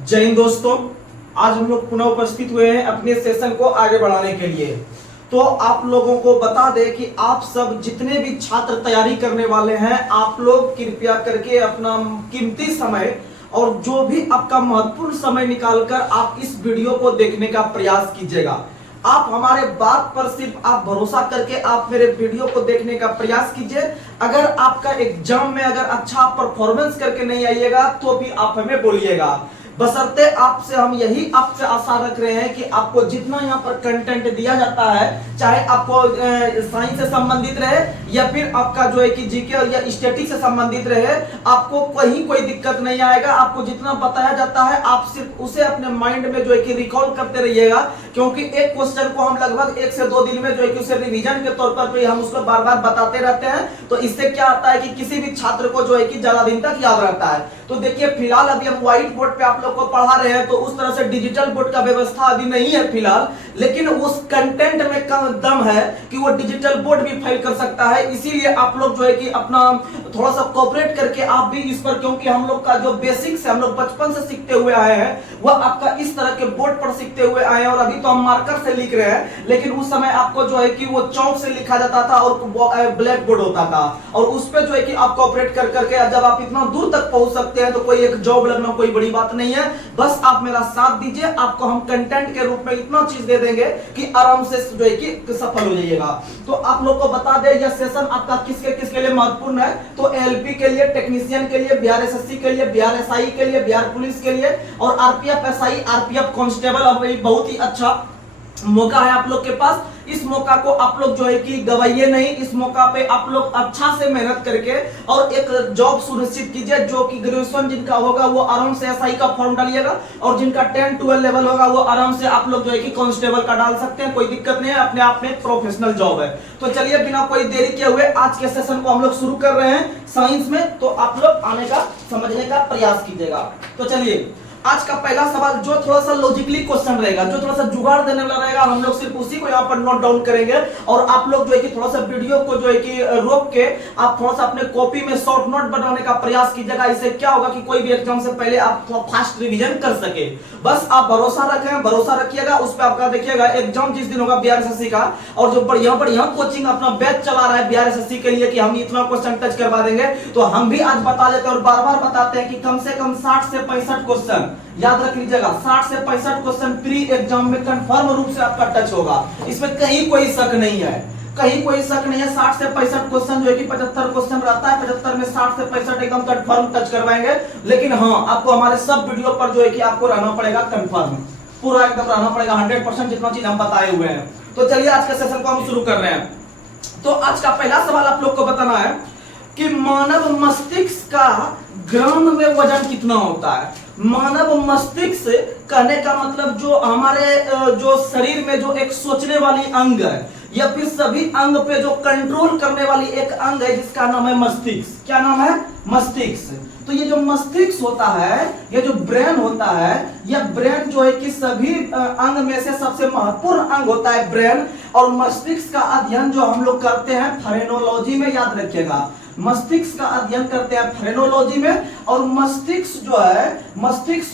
जय हिंद दोस्तों। आज हम लोग पुनः उपस्थित हुए हैं अपने सेशन को आगे बढ़ाने के लिए। तो आप लोगों को बता दें कि आप सब जितने भी छात्र तैयारी करने वाले हैं, आप लोग कृपया करके अपना कीमती समय और जो भी आपका महत्वपूर्ण समय निकालकर आप इस वीडियो को देखने का प्रयास कीजिएगा। आप हमारे बात पर सिर्फ आप भरोसा करके आप मेरे वीडियो को देखने का प्रयास कीजिए। अगर आपका एग्जाम में अगर अच्छा परफॉर्मेंस करके नहीं आइएगा तो भी आप हमें बोलिएगा। बशर्ते आपसे हम यही आपसे आशा रख रहे हैं कि आपको जितना यहाँ पर कंटेंट दिया जाता है, चाहे आपको साइंस से संबंधित रहे या फिर आपका जो है कि जीके या स्टैटिक्स से संबंधित रहे, आपको कहीं कोई दिक्कत नहीं आएगा। आपको जितना बताया जाता है आप सिर्फ उसे अपने माइंड में जो है कि रिकॉल करते रहिएगा, क्योंकि एक क्वेश्चन को हम लगभग 1 से 2 दिन में जो है कि उसे रिवीजन के तौर पर हम उसको बार बार बताते रहते हैं। तो इससे क्या होता है कि किसी भी छात्र को जो है कि ज्यादा दिन तक याद रहता है। तो देखिए, फिलहाल अभी हम व्हाइट बोर्ड पे आप लोग को पढ़ा रहे हैं, तो उस तरह से डिजिटल बोर्ड का व्यवस्था अभी नहीं है फिलहाल, लेकिन उस कंटेंट में कम दम है कि वो डिजिटल बोर्ड भी फेल कर सकता है। इसीलिए आप लोग जो है कि अपना थोड़ा सा कोऑपरेट करके आप भी इस पर, क्योंकि हम लोग का जो बेसिक्स है हम लोग बचपन से सीखते हुए आए हैं, वह आपका इस तरह के बोर्ड पर सीखते हुए आए हैं। और अभी तो हम मार्कर से लिख रहे हैं, लेकिन उस समय आपको जो है कि वो चौक से लिखा जाता था और ब्लैक बोर्ड होता था, और उस पर जो है कि आप कोऑपरेट कर करके जब आप इतना दूर तक पहुंच सकते हैं तो कोई एक जॉब लगना कोई बड़ी बात नहीं है। बस आप मेरा साथ दीजिए, आपको हम कंटेंट के रूप में इतना चीज दे देंगे कि आराम से जो है कि सफल हो जाइएगा। तो आप लोग को बता दें, यह सेशन आपका किसके किसके लिए महत्वपूर्ण है। तो एलपी के लिए, टेक्नीशियन के लिए, बिहार एसएससी के लिए, बिहार एसआई के लिए, बिहार पुलिस के लिए और आरपीएफ एसआई, आरपीएफ कांस्टेबल। अब बहुत ही अच्छा मौका है आप लोग के पास। इस मौका को आप लोग जो है कि गवाइए नहीं। इस मौका पे आप लोग अच्छा से मेहनत करके और एक जॉब सुनिश्चित कीजिए। जो कि ग्रेजुएशन जिनका होगा वो आराम से एसआई का फॉर्म डालिएगा, और जिनका 10-12 लेवल होगा वो आराम से आप लोग जो है कि कांस्टेबल का डाल सकते हैं। कोई दिक्कत नहीं है, अपने आप में प्रोफेशनल जॉब है। तो चलिए, बिना कोई देरी किए हुए आज के सेशन को हम लोग शुरू कर रहे हैं साइंस में। तो आप लोग आने का, समझने का प्रयास कीजिएगा। तो चलिए, आज का पहला सवाल जो थोड़ा सा लॉजिकली क्वेश्चन रहेगा, जो थोड़ा सा जुगाड़ देने वाला रहेगा, हम लोग सिर्फ उसी को यहाँ पर नोट डाउन करेंगे। और आप लोग जो है कि थोड़ा सा वीडियो को जो है कि रोक के आप थोड़ा सा अपने कॉपी में शॉर्ट नोट बनाने का प्रयास कीजिएगा। इससे क्या होगा कि कोई भी एग्जाम से पहले आप थोड़ा फास्ट रिवीजन कर सके। बस आप भरोसा रखें, भरोसा रखिएगा उस पर। आपका देखिएगा एग्जाम जिस दिन होगा बिहार एसएससी का, और जो बढ़िया बढ़िया कोचिंग अपना बैच चला रहा है बिहार एसएससी के लिए कि हम इतना क्वेश्चन टच करवा देंगे, तो हम भी आज बता देते हैं और बार बार बताते हैं कि कम से कम 60 से 65 क्वेश्चन याद रख लीजिएगा। 60 से 65 क्वेश्चन प्री एग्जाम में कंफर्म रूप से आपका टच होगा, इसमें कहीं कोई शक नहीं है, कहीं कोई शक नहीं है। 60 से 65 क्वेश्चन जो है कि 75 क्वेश्चन रहता है, 75 में 60 से 65 एकदम कंफर्म टच करवाएंगे। लेकिन हाँ, आपको हमारे सब वीडियो पर जो है कि आपको रहना पड़ेगा कंफर्म, पूरा एकदम रहना पड़ेगा 100% जितना चीज हम बताए हुए हैं। तो चलिए, आज के सेशन को हम शुरू कर रहे हैं। तो आज का पहला सवाल आप लोग को बताना है कि मानव मस्तिष्क का ग्राम में वजन कितना होता है। मानव मस्तिष्क कहने का मतलब जो हमारे जो शरीर में जो एक सोचने वाली अंग है, या फिर सभी अंग पे जो कंट्रोल करने वाली एक अंग है जिसका नाम है मस्तिष्क। क्या नाम है? मस्तिष्क। तो ये जो मस्तिष्क होता है, ये जो ब्रेन होता है, यह ब्रेन जो है कि सभी अंग में से सबसे महत्वपूर्ण अंग होता है ब्रेन। और मस्तिष्क का अध्ययन जो हम लोग करते हैं फ्रेनोलॉजी में, याद रखिएगा, मस्तिष्क का अध्ययन करते हैं फ्रेनोलॉजी में। और मस्तिष्क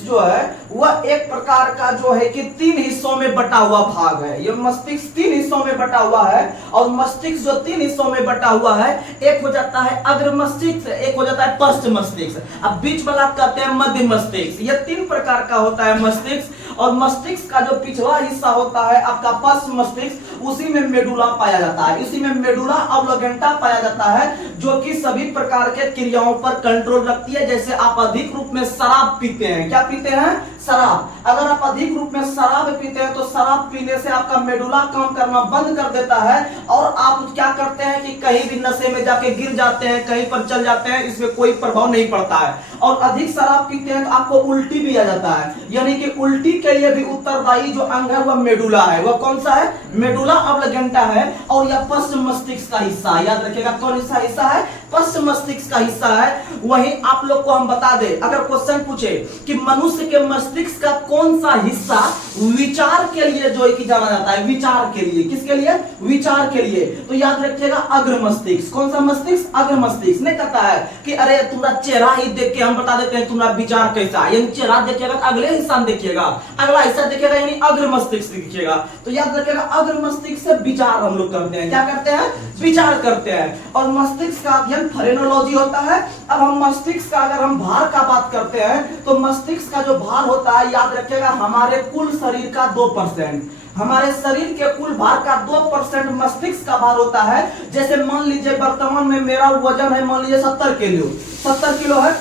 जो है वह एक प्रकार का जो है कि 3 हिस्सों में बटा हुआ भाग है। ये मस्तिष्क 3 हिस्सों में बटा हुआ है। और मस्तिष्क जो 3 हिस्सों में बटा हुआ है, एक हो जाता है अग्र मस्तिष्क, एक हो जाता है पश्च मस्तिष्क, अब बीच वाला कहते हैं मध्य मस्तिष्क। ये 3 प्रकार का होता है मस्तिष्क। और मस्तिष्क का जो पिछला हिस्सा होता है आपका पश्च मस्तिष्क, उसी में मेडुला पाया जाता है, इसी में मेडुला ऑब्लिगेंटा पाया जाता है, जो कि सभी प्रकार के क्रियाओं पर कंट्रोल रखती है। जैसे आप अधिक रूप में शराब पीते हैं, क्या पीते हैं? शराब। अगर आप अधिक रूप में शराब पीते हैं तो शराब पीने से आपका मेडुला काम करना बंद कर देता है, और आप क्या करते हैं कि कहीं भी नशे में जाके गिर जाते हैं, कहीं पर चल जाते हैं, इसमें कोई प्रभाव नहीं पड़ता है। और अधिक शराब पीते हैं तो आपको उल्टी भी आ जाता है, यानी कि उल्टी के लिए भी उत्तरदायी जो अंग है वह मेडुला है। वह कौन सा है? मेडुला ऑब्लिगेंटा है। और यह पश्च मस्तिष्क का हिस्सा है, याद रखिएगा। कौन सा हिस्सा है? पश्च मस्तिष्क का हिस्सा है। वहीं आप लोग को हम बता दें, अगर क्वेश्चन पूछे कि मनुष्य के मस्तिष्क का कौन सा हिस्सा विचार के लिए जो है कि जाना जाता है, विचार के लिए, किसके लिए, विचार के लिए, तो याद रखिएगा अग्र मस्तिष्क। कौन सा मस्तिष्क, अग्र मस्तिष्क। नहीं कहता है कि अरे तुम्हारा चेहरा ही देख के हम बता देते हैं तुम्हारा विचार कैसा है, यानी चेहरा देखिएगा अगले हिस्सा देखिएगा, अगला हिस्सा देखिएगा यानी अग्र मस्तिष्क देखिएगा। तो याद रखिएगा अग्र मस्तिष्क से विचार हम लोग करते हैं, क्या करते हैं, विचार करते हैं। और मस्तिष्क का अध्ययन फ्रेनोलॉजी होता है। अब हम मस्तिष्क का अगर हम भार का बात करते हैं तो मस्तिष्क का जो भार होता है याद रखिएगा हमारे कुल शरीर का 2%, हमारे शरीर के कुल भार का 2% मस्तिष्क का भार होता है। जैसे मान लीजिए वर्तमान में मेरा वजन है मान लीजिए 70 किलो है,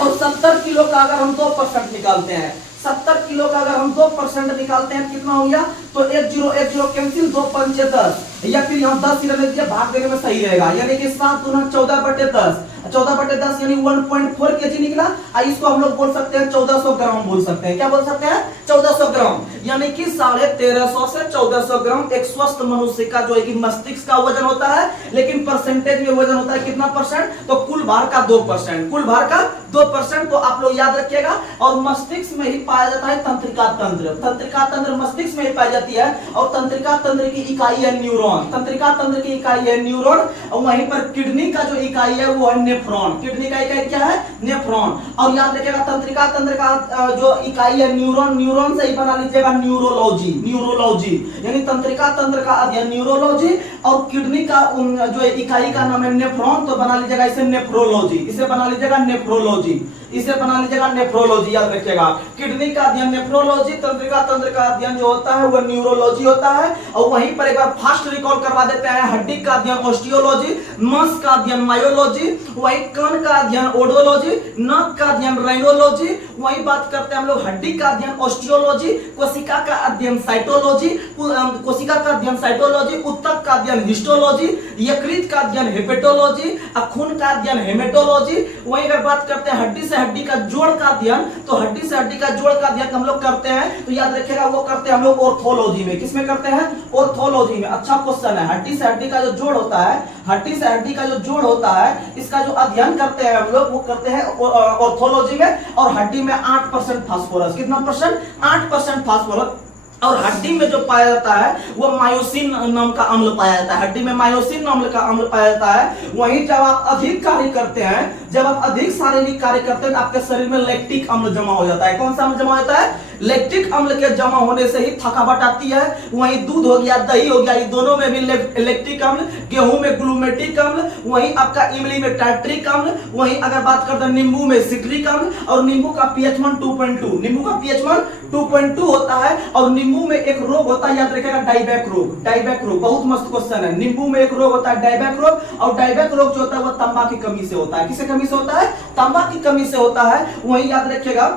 और 70 किलो का अगर हम 2% निकालते हैं, 70 किलो का अगर हम 2% निकालते हैं कितना हो गया, तो 1 0 कैंसिल, 2 5 10, या फिर यहाँ 10 ले लीजिए, भाग देने में सही रहेगा, यानी कि 7 दूना 14/10, 14/10 यानी 1.4 kg निकला। इसको हम लोग बोल सकते हैं 1400 ग्राम बोल सकते हैं, क्या बोल सकते हैं, 1400 ग्राम, यानी कि 1350 से 1400 ग्राम एक स्वस्थ मनुष्य का जो है कि मस्तिष्क का वजन होता है। लेकिन परसेंटेज में वजन होता है कितना परसेंट, तो कुल भार का 2%, कुल भार का 2%। तो आप लोग याद रखिएगा। और मस्तिष्क में ही पाया जाता है तंत्रिका तंत्र, तंत्रिका तंत्र मस्तिष्क में ही पाई जाती है। और तंत्रिका तंत्र की इकाई है न्यूरॉन, तंत्रिका तंत्र की इकाई है न्यूरॉन। और वहीं पर किडनी का जो इकाई है वो है नेफ्रॉन, किडनी का इकाई क्या है, नेफ्रॉन। और याद रखिएगा तंत्रिका तंत्र का जो इकाई है न्यूरॉन, न्यूरॉन से ही बना लीजिएगा न्यूरोलॉजी, न्यूरोलॉजी यानी तंत्रिका तंत्र का अध्ययन न्यूरोलॉजी। और किडनी का जो इकाई का नाम है नेफ्रॉन, तो बना लीजिएगा इसे नेफ्रोलॉजी, इसे बना लीजिएगा नेफ्रोलॉजी, इसे बना लीजिएगा नेफ्रोलॉजी। याद रखिएगा किडनी का अध्ययन नेफ्रोलॉजी, तंत्रिका तंत्र का अध्ययन जो होता है वो न्यूरोलॉजी होता है। और वहीं पर एक बार फास्ट रिकॉल करवा देते हैं, हड्डी का अध्ययन ऑस्टियोलॉजी, मांस का अध्ययन मायोलॉजी, वहीं कान का अध्ययन ओडोलॉजी, नाक का अध्ययन राइनोलॉजी। वहीं बात करते हैं हम लोग हड्डी का अध्ययन ऑस्टियोलॉजी, कोशिका का अध्ययन साइटोलॉजी, कोशिका का अध्ययन साइटोलॉजी, उत्तक का अध्ययन हिस्टोलॉजी, यकृत का अध्ययन हेपेटोलॉजी, खून का अध्ययन हेमेटोलॉजी। वहीं अगर बात करते हैं हड्डी से हड्डी का जोड़ का अध्ययन, तो हड्डी से हड्डी का जोड़ का अध्ययन हम लोग करते हैं, तो याद रखिएगा वो करते हैं हम लोग ऑर्थोलॉजी में। किसमें करते हैं, ऑर्थोलॉजी में। अच्छा क्वेश्चन है, हड्डी से हड्डी का जो जोड़ होता है, हड्डी से हड्डी का जो जोड़ होता है इसका जो अध्ययन करते हैं हम लोग वो करते हैं ऑर्थोलॉजी में। और हड्डी में 8% फास्फोरस, कितना परसेंट, 8% फास्फोरस। और हड्डी में जो पाया जाता है वो मायोसिन नाम का अम्ल पाया जाता है, हड्डी में मायोसिन नाम का अम्ल पाया जाता है। वहीं जब आप अधिक कार्य करते हैं, जब आप अधिक शारीरिक कार्य करते हैं तो आपके शरीर में लैक्टिक अम्ल जमा हो जाता है। कौन सा अम्ल जमा होता है, लैक्टिक अम्ल के जमा होने से ही थकावट आती है। वहीं दूध हो गया, दही हो गया, ये दोनों में भी लैक्टिक अम्ल, गेहूं में ग्लूमेटिक अम्ल, वहीं आपका इमली में टार्ट्रिक अम्ल, वहीं अगर बात करते हैं नींबू में सिट्रिक अम्ल। और नींबू का pH-मान 2.2, नींबू का pH-मान 2.2 होता है। और नींबू में एक रोग होता है, याद रखिएगा डाइबैक रोग, डाइबैक रोग बहुत मस्त क्वेश्चन है। नींबू में एक रोग होता है डाइबैक रोग, और डाइबैक रोग जो होता है वो तांबा की कमी से होता है। किससे कमी से होता है, तांबा की कमी से होता है। वहीं याद रखिएगा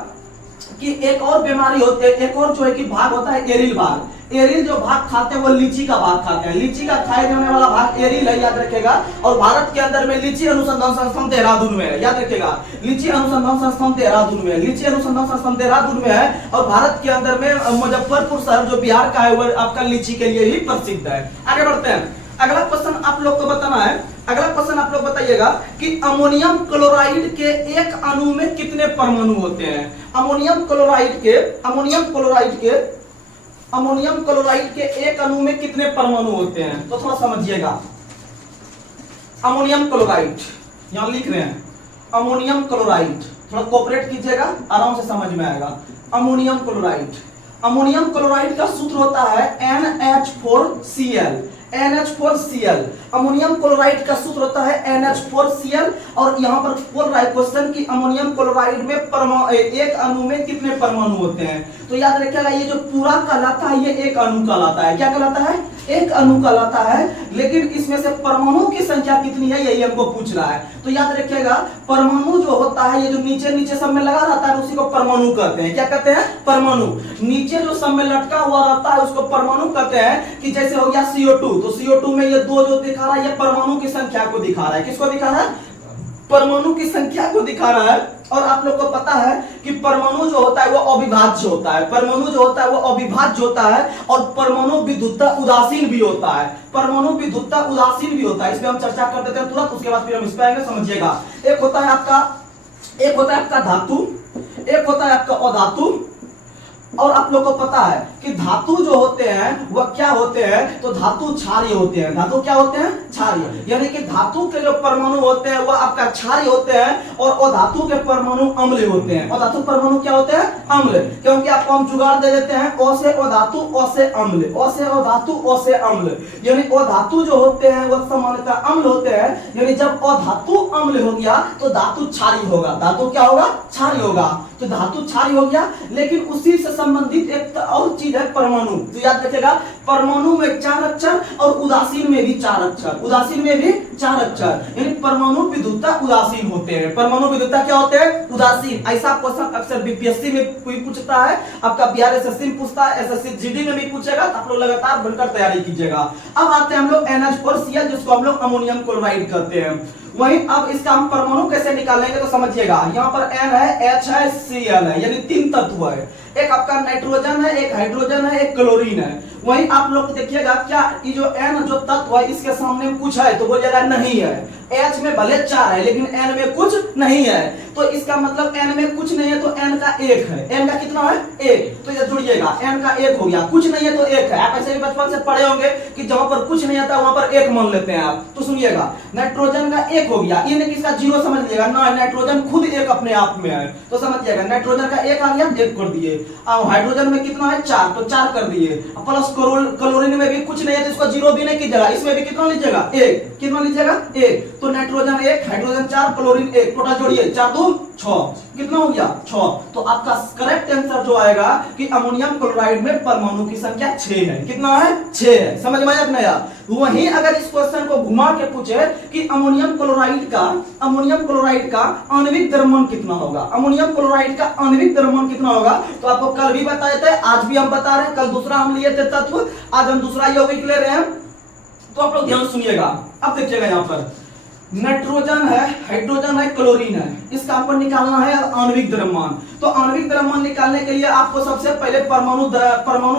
कि एक और बीमारी होती है, एक और जो है कि भाग होता है एरिल भाग। एरिल जो भाग खाते हैं वो लीची का भाग खाते हैं, लीची का खाए जाने वाला भाग एरिल है, याद रखिएगा। और भारत के अंदर में लीची अनुसंधान संस्थान देहरादून में है, याद रखिएगा लीची अनुसंधान संस्थान देहरादून में है, लीची अनुसंधान संस्थान देहरादून में है। और भारत के अंदर में मुजफ्फरपुर शहर जो बिहार का है वो आपका लीची के लिए ही प्रसिद्ध है। आगे बढ़ते हैं, अगला क्वेश्चन आप लोग को बताना है। अगला क्वेश्चन आप लोग बताइएगा कि अमोनियम क्लोराइड के एक अणु में कितने परमाणु होते हैं। अमोनियम क्लोराइड के एक अणु में कितने परमाणु होते हैं, तो थोड़ा समझिएगा। अमोनियम क्लोराइड यहां लिख रहे हैं, अमोनियम क्लोराइड, थोड़ा कोऑपरेट कीजिएगा, आराम से समझ में आएगा। अमोनियम क्लोराइड, अमोनियम क्लोराइड का सूत्र होता है NH4Cl, NH4Cl। अमोनियम क्लोराइड का सूत्र होता है NH4Cl। और यहाँ पर बोल रहा है क्वेश्चन कि अमोनियम क्लोराइड में एक अणु में कितने परमाणु होते हैं। तो याद रखिएगा ये जो पूरा कहलाता है ये एक अणु कहलाता है। क्या कहलाता है, एक अणु कहलाता है। लेकिन इसमें से परमाणु की संख्या कितनी है यही हमको पूछ रहा है। तो याद रखिएगा परमाणु जो होता है ये जो नीचे नीचे सब में लगा रहता है उसी को परमाणु कहते हैं। क्या कहते हैं, परमाणु। नीचे जो सब में लटका हुआ रहता है उसको परमाणु कहते हैं। कि जैसे हो गया CO2, तो CO2 में ये 2 जो दिखा रहा है ये परमाणु की संख्या को दिखा रहा है। किसको दिखा रहा है, परमाणु की संख्या को दिखा रहा है। और आप लोग को पता है कि परमाणु जो होता है वो अविभाज्य होता है, परमाणु जो होता है वो अविभाज्य होता है, और परमाणु विद्युतता उदासीन भी होता है, परमाणु विद्युतता उदासीन भी होता है। इस पे हम चर्चा कर देते हैं तुरंत, उसके बाद फिर हम इस पे आएंगे, समझिएगा। एक होता है आपका धातु, एक होता है आपका अधातु। और आप लोग को पता है कि धातु जो होते हैं वह क्या होते हैं, तो धातु क्षारीय होते हैं। धातु क्या होते हैं? क्षारीय। यानी कि धातु के जो परमाणु होते हैं वह आपका क्षारीय होते हैं, और अधातु के परमाणु अम्ल होते हैं। अधातु परमाणु क्या होते हैं? अम्ल। क्योंकि आपको हम जुगाड़ दे देते हैं, ओ से अधातु, ओ से अम्ल, ओ से अधातु, ओ से अम्ल। यानी अधातु जो होते हैं वह सामान्यतः अम्ल होते हैं। यानी जब अधातु अम्ल हो गया तो धातु क्षारीय होगा। धातु क्या होगा? क्षारीय होगा। तो धातु क्षारीय हो गया। लेकिन उसी से संबंधित एक और चीज है परमाणु। तो याद रखिएगा, परमाणु में 4 अक्षर और उदासीन में भी 4 अक्षर, उदासीन में भी 4 अक्षर। यानी परमाणु विद्युतता उदासीन होते हैं। परमाणु विद्युतता क्या होते हैं? उदासीन। ऐसा क्वेश्चन अक्सर बीपीएससी में कोई पूछता है, आपका बिहार एसएससी में पूछता है, एसएससी जीडी में भी पूछेगा, तो आप लोग लगातार बनकर तैयारी कीजिएगा। अब आते हैं हम लोग NH4Cl, जिसको हम लोग अमोनियम क्लोराइड कहते हैं। वहीं अब इसका हम परमाणु कैसे निकालेंगे तो समझिएगा। यहाँ पर N है, H है, Cl है, यानी 3 तत्व है। एक आपका नाइट्रोजन है, एक हाइड्रोजन है, एक क्लोरीन है। वहीं आप लोग देखिएगा, क्या ये जो N जो तत्व है इसके सामने कुछ है तो बोलिएगा नहीं है। H में भले 4 है लेकिन N में कुछ नहीं है, तो इसका मतलब N में कुछ नहीं है तो N का 1 है। N का कितना है? 1। तो ये जुड़िएगा, N का 1 हो गया। कुछ नहीं है तो 1 है। आप ऐसे भी बचपन से पढ़े होंगे कि जहां पर कुछ नहीं आता वहां पर 1 मान लेते हैं आप। तो सुनिएगा, नाइट्रोजन का 1 हो गया, ये नहीं कि इसका 0 समझ लीजिएगा ना, नाइट्रोजन खुद 1 अपने आप में है। तो समझिएगा, नाइट्रोजन का 1 आ गया, 1 कर दिए। अब हाइड्रोजन में कितना है? 4, तो 4 कर दिए। प्लस क्लोरीन में भी कुछ नहीं है तो इसको 0 भी नहीं कीजिएगा, इसमें भी कितना लीजिएगा? 1। कितना लीजिएगा? 1। तो नाइट्रोजन 1, हाइड्रोजन 4, क्लोरीन 1, टोटल जोड़िए 4 2 6। कितना हो गया? 6। तो आपका करेक्ट आंसर जो आएगा कि अमोनियम क्लोराइड में परमाणु की संख्या 6 है। कितना है? 6 है। समझ में आया नया? वहीं अगर इस क्वेश्चन को घुमा के पूछे कि अमोनियम क्लोराइड का आणविक द्रव्यमान कितना होगा, अमोनियम क्लोराइड का आणविक द्रव्यमान कितना होगा, तो आपको कल भी बताए थे, आज भी हम बता रहे हैं। कल दूसरा हम लिए थे तत्व, आज हम दूसरा यौगिक ले रहे हैं। तो आप लोग ध्यान सुनिएगा। अब देखिएगा, यहाँ पर नाइट्रोजन है, हाइड्रोजन है, क्लोरीन है, इसका आपको निकालना है आणविक द्रव्यमान। तो आणविक द्रव्यमान निकालने के लिए आपको सबसे पहले परमाणु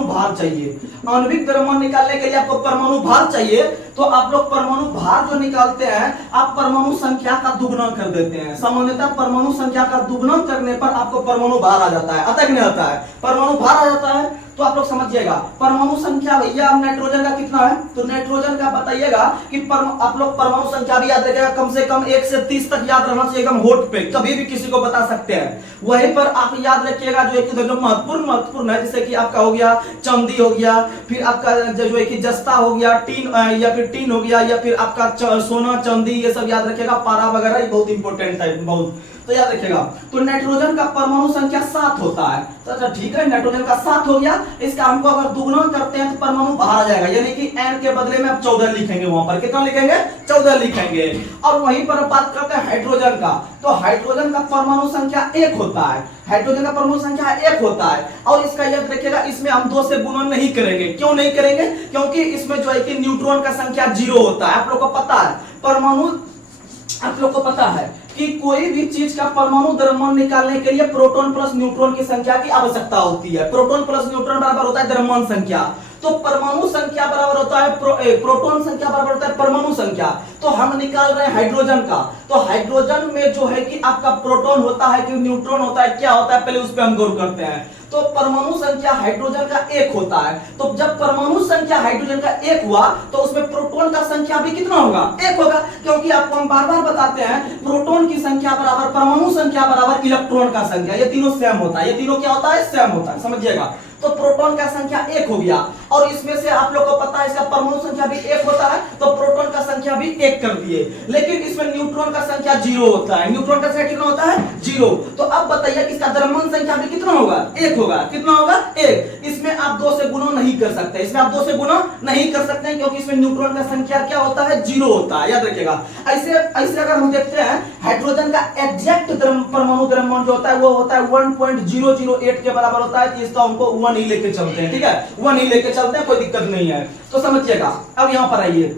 भार चाहिए। आणविक द्रव्यमान निकालने के लिए आपको परमाणु भार चाहिए। तो आप लोग परमाणु भार जो निकालते हैं, आप परमाणु संख्या का दुगुना कर देते हैं। सामान्यतः परमाणु संख्या का दुगुना करने पर आपको परमाणु भार आ जाता है। आता है कि नहीं आता है? परमाणु भार आ जाता है। तो आप लोग समझिएगा, परमाणु संख्या भैया नाइट्रोजन का कितना है, तो नाइट्रोजन का बताइएगा कि आप लोग परमाणु संख्या भी याद रखिएगा, कम से कम 1 से 30 तक याद रहना चाहिए, एकदम होठ पे, कभी भी किसी को बता सकते हैं। वहीं पर आप याद रखिएगा जो एक महत्वपूर्ण है, जैसे कि आपका हो गया चांदी हो गया, फिर आपका जो है कि जस्ता हो गया, टीन या फिर टीन हो गया, या फिर आपका सोना चांदी, ये सब याद रखिएगा। पारा वगैरह ये बहुत इंपॉर्टेंट है, बहुत, तो याद रखिएगा। तो नाइट्रोजन का परमाणु संख्या 7 होता है। तो अच्छा ठीक है, नाइट्रोजन का 7 हो गया। इसका हमको अगर दुगुना करते हैं तो परमाणु बाहर आ जाएगा, यानी कि n के बदले में आप 14 लिखेंगे। वहां पर कितना लिखेंगे? 14 लिखेंगे। और वहीं पर बात करते हैं हाइड्रोजन का। तो हाइड्रोजन का परमाणु संख्या 1 होता है। हाइड्रोजन का परमाणु संख्या 1 होता है। और इसका याद रखिएगा, इसमें हम 2 से गुणन नहीं करेंगे। क्यों नहीं करेंगे? क्योंकि इसमें जो है कि न्यूट्रॉन का संख्या 0 होता है। आप लोग को पता है, परमाणु, आप लोग को पता है कि कोई भी चीज का परमाणु द्रव्यमान निकालने के लिए प्रोटॉन प्लस न्यूट्रॉन की संख्या की आवश्यकता होती है। प्रोटॉन प्लस न्यूट्रॉन बराबर होता है द्रव्यमान संख्या। तो परमाणु संख्या बराबर होता है प्रोटॉन संख्या बराबर होता है परमाणु संख्या। तो हम निकाल रहे हैं हाइड्रोजन का। तो हाइड्रोजन में जो है कि आपका प्रोटॉन होता है कि न्यूट्रॉन होता है, क्या होता है, पहले उस पर हम गौर करते हैं। तो परमाणु संख्या हाइड्रोजन का 1 होता है। तो जब परमाणु संख्या हाइड्रोजन का 1 हुआ तो उसमें प्रोटॉन का संख्या भी कितना होगा? 1 होगा। क्योंकि आपको हम बार बार बताते हैं, प्रोटॉन की संख्या बराबर परमाणु संख्या बराबर इलेक्ट्रॉन का संख्या। ये तीनों सेम होता है। ये तीनों क्या होता है? सेम होता है। समझिएगा। तो प्रोटॉन का संख्या 1 हो गया। और इसमें से आप लोग को पता है इसका परमाणु संख्या भी 1 होता है, तो प्रोटॉन का संख्या भी 1 कर दिए। लेकिन इसमें न्यूट्रॉन का संख्या 0 होता है। न्यूट्रॉन का संख्या कितना होता है? 0। तो अब बताइए कि इसका द्रव्यमान संख्या भी कितना होगा? 1 होगा। कितना होगा? 1। इसमें आप 2 से गुणा नहीं कर सकते, इसमें आप 2 से गुणा नहीं कर सकते हैं, क्योंकि इसमें न्यूट्रॉन का संख्या क्या होता है? 0 होता है। याद रखिएगा। ऐसे अगर हम देखते हैं, हाइड्रोजन का एग्जैक्ट परमाणु द्रव्यमान जो होता है वो होता है 1.008 के बराबर होता है। इसका हमको 1 ही लेके चलते हैं, ठीक है, 1 ही लेके चलते हैं, कोई दिक्कत नहीं है। तो समझिएगा। अब यहां पर आइए,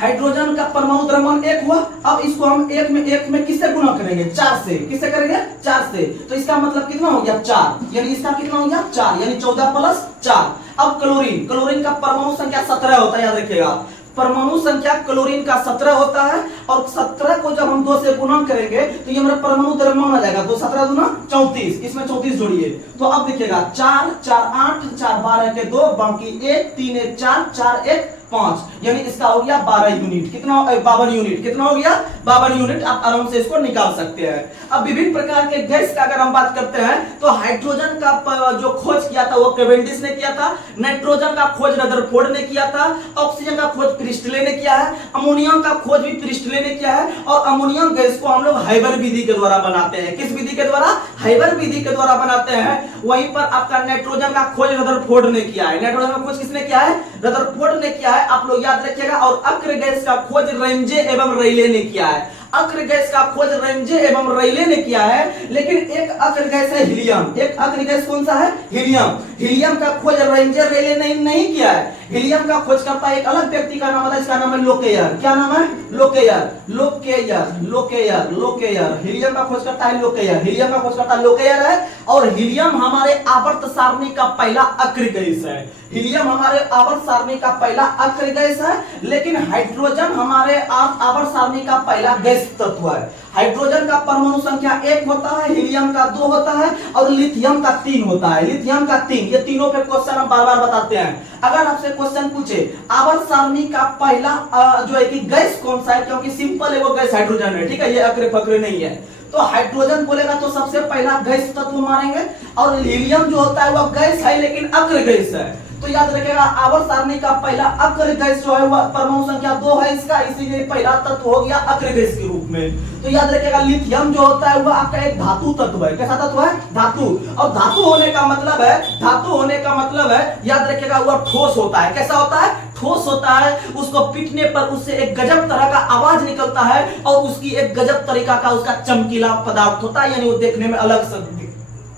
हाइड्रोजन का परमाणु द्रव्यमान 1 हुआ। अब इसको हम एक में किससे गुना करेंगे? 4 से। किससे करेंगे? 4 से। तो इसका मतलब कितना हो गया? 4। यानी इसका कितना हो गया? 4, यानी 14 प्लस 4। अब क्लोरीन, क्लोरीन का परमाणु संख्या 17 होता है, याद रखिएगा। परमाणु संख्या क्लोरीन का 17 होता है, और 17 को जब हम 2 से गुणा करेंगे तो ये हमारा परमाणु द्रव्यमान आ जाएगा। तो 17 दूना 34, इसमें 34 जोड़िए। तो अब देखिएगा 4 4 8 4 12 के 2, बाकी 1 3 1 4 4 1 5, यानी इसका हो गया 12 यूनिट। कितना? 52 यूनिट। कितना हो गया? 52 यूनिट। आप आराम से इसको निकाल सकते हैं। अब विभिन्न प्रकार के गैस का अगर हम बात करते हैं तो हाइड्रोजन का जो खोज किया था वो कैवेंडिश ने किया था, नाइट्रोजन का खोज रदरफोर्ड ने किया था, ऑक्सीजन का खोज प्रिस्टले ने किया है, अमोनियम का खोज भी प्रिस्टले ने किया है, और अमोनियम गैस को हम लोग हाइबर विधि के द्वारा बनाते हैं। किस विधि के द्वारा? हाइबर विधि के द्वारा बनाते हैं। वहीं पर आपका नाइट्रोजन का खोज रदरफोर्ड ने किया है। नाइट्रोजन का खोज किसने किया है? रदरफोर्ड ने किया है, आप लोग याद रखिएगा। और अक्र गैस का खोज रेंजे एवं रेले ने किया है। अक्र गैस का खोज रेंजे एवं रेले ने किया है। लेकिन एक अक्र गैस है हीलियम। एक अक्र गैस कौन सा है? हीलियम। हीलियम का खोज रेंजे रेले ने नहीं किया है। हीलियम का खोज करता एक अलग व्यक्ति का नाम होता है, इसका नाम है लोकेयर। क्या नाम है? लोकेयर। लोकेयर लोकेयर लोकेयर। हीलियम का खोज करता है लोकेयर। हीलियम का खोज करता लोकेयर है। और हीलियम हमारे आवर्त सारणी का पहला अक्र गैस है। हीलियम हमारे आवर्त सारणी का पहला अक्र गैस है। लेकिन हाइड्रोजन हमारे आवर्त सारणी का पहला गैस तत्व है। हाइड्रोजन का परमाणु संख्या 1 होता है, हीलियम का 2 होता है, और लिथियम का 3 होता है। लिथियम का 3। ये तीनों पे क्वेश्चन हम बार बार बताते हैं। अगर आपसे क्वेश्चन पूछे आवर्त सारणी का पहला जो है कि गैस कौन सा है, क्योंकि सिंपल है वो गैस हाइड्रोजन है, ठीक है, ये अक्र फक्र नहीं है। तो हाइड्रोजन बोलेगा तो सबसे पहला गैस तत्व मारेंगे। और हीलियम जो होता है वह गैस है लेकिन अक्र गैस है। तो याद रखिएगा आवर्त सारणी का पहला अक्र गैस जो है वह परमाणु संख्या 2 है इसका, इसीलिए पहला तत्व हो गया अक्र गैस के रूप में। तो याद रखिएगा लिथियम जो होता है वह आपका एक धातु तत्व है। कैसा तत्व है? धातु। और धातु होने का मतलब है, धातु होने का मतलब है, याद रखिएगा वह ठोस होता है। कैसा होता है? ठोस होता है। उसको पीटने पर उससे एक गजब तरह का आवाज निकलता है, और उसकी एक गजब तरीका का उसका चमकीला पदार्थ होता है, यानी वो देखने में अलग सा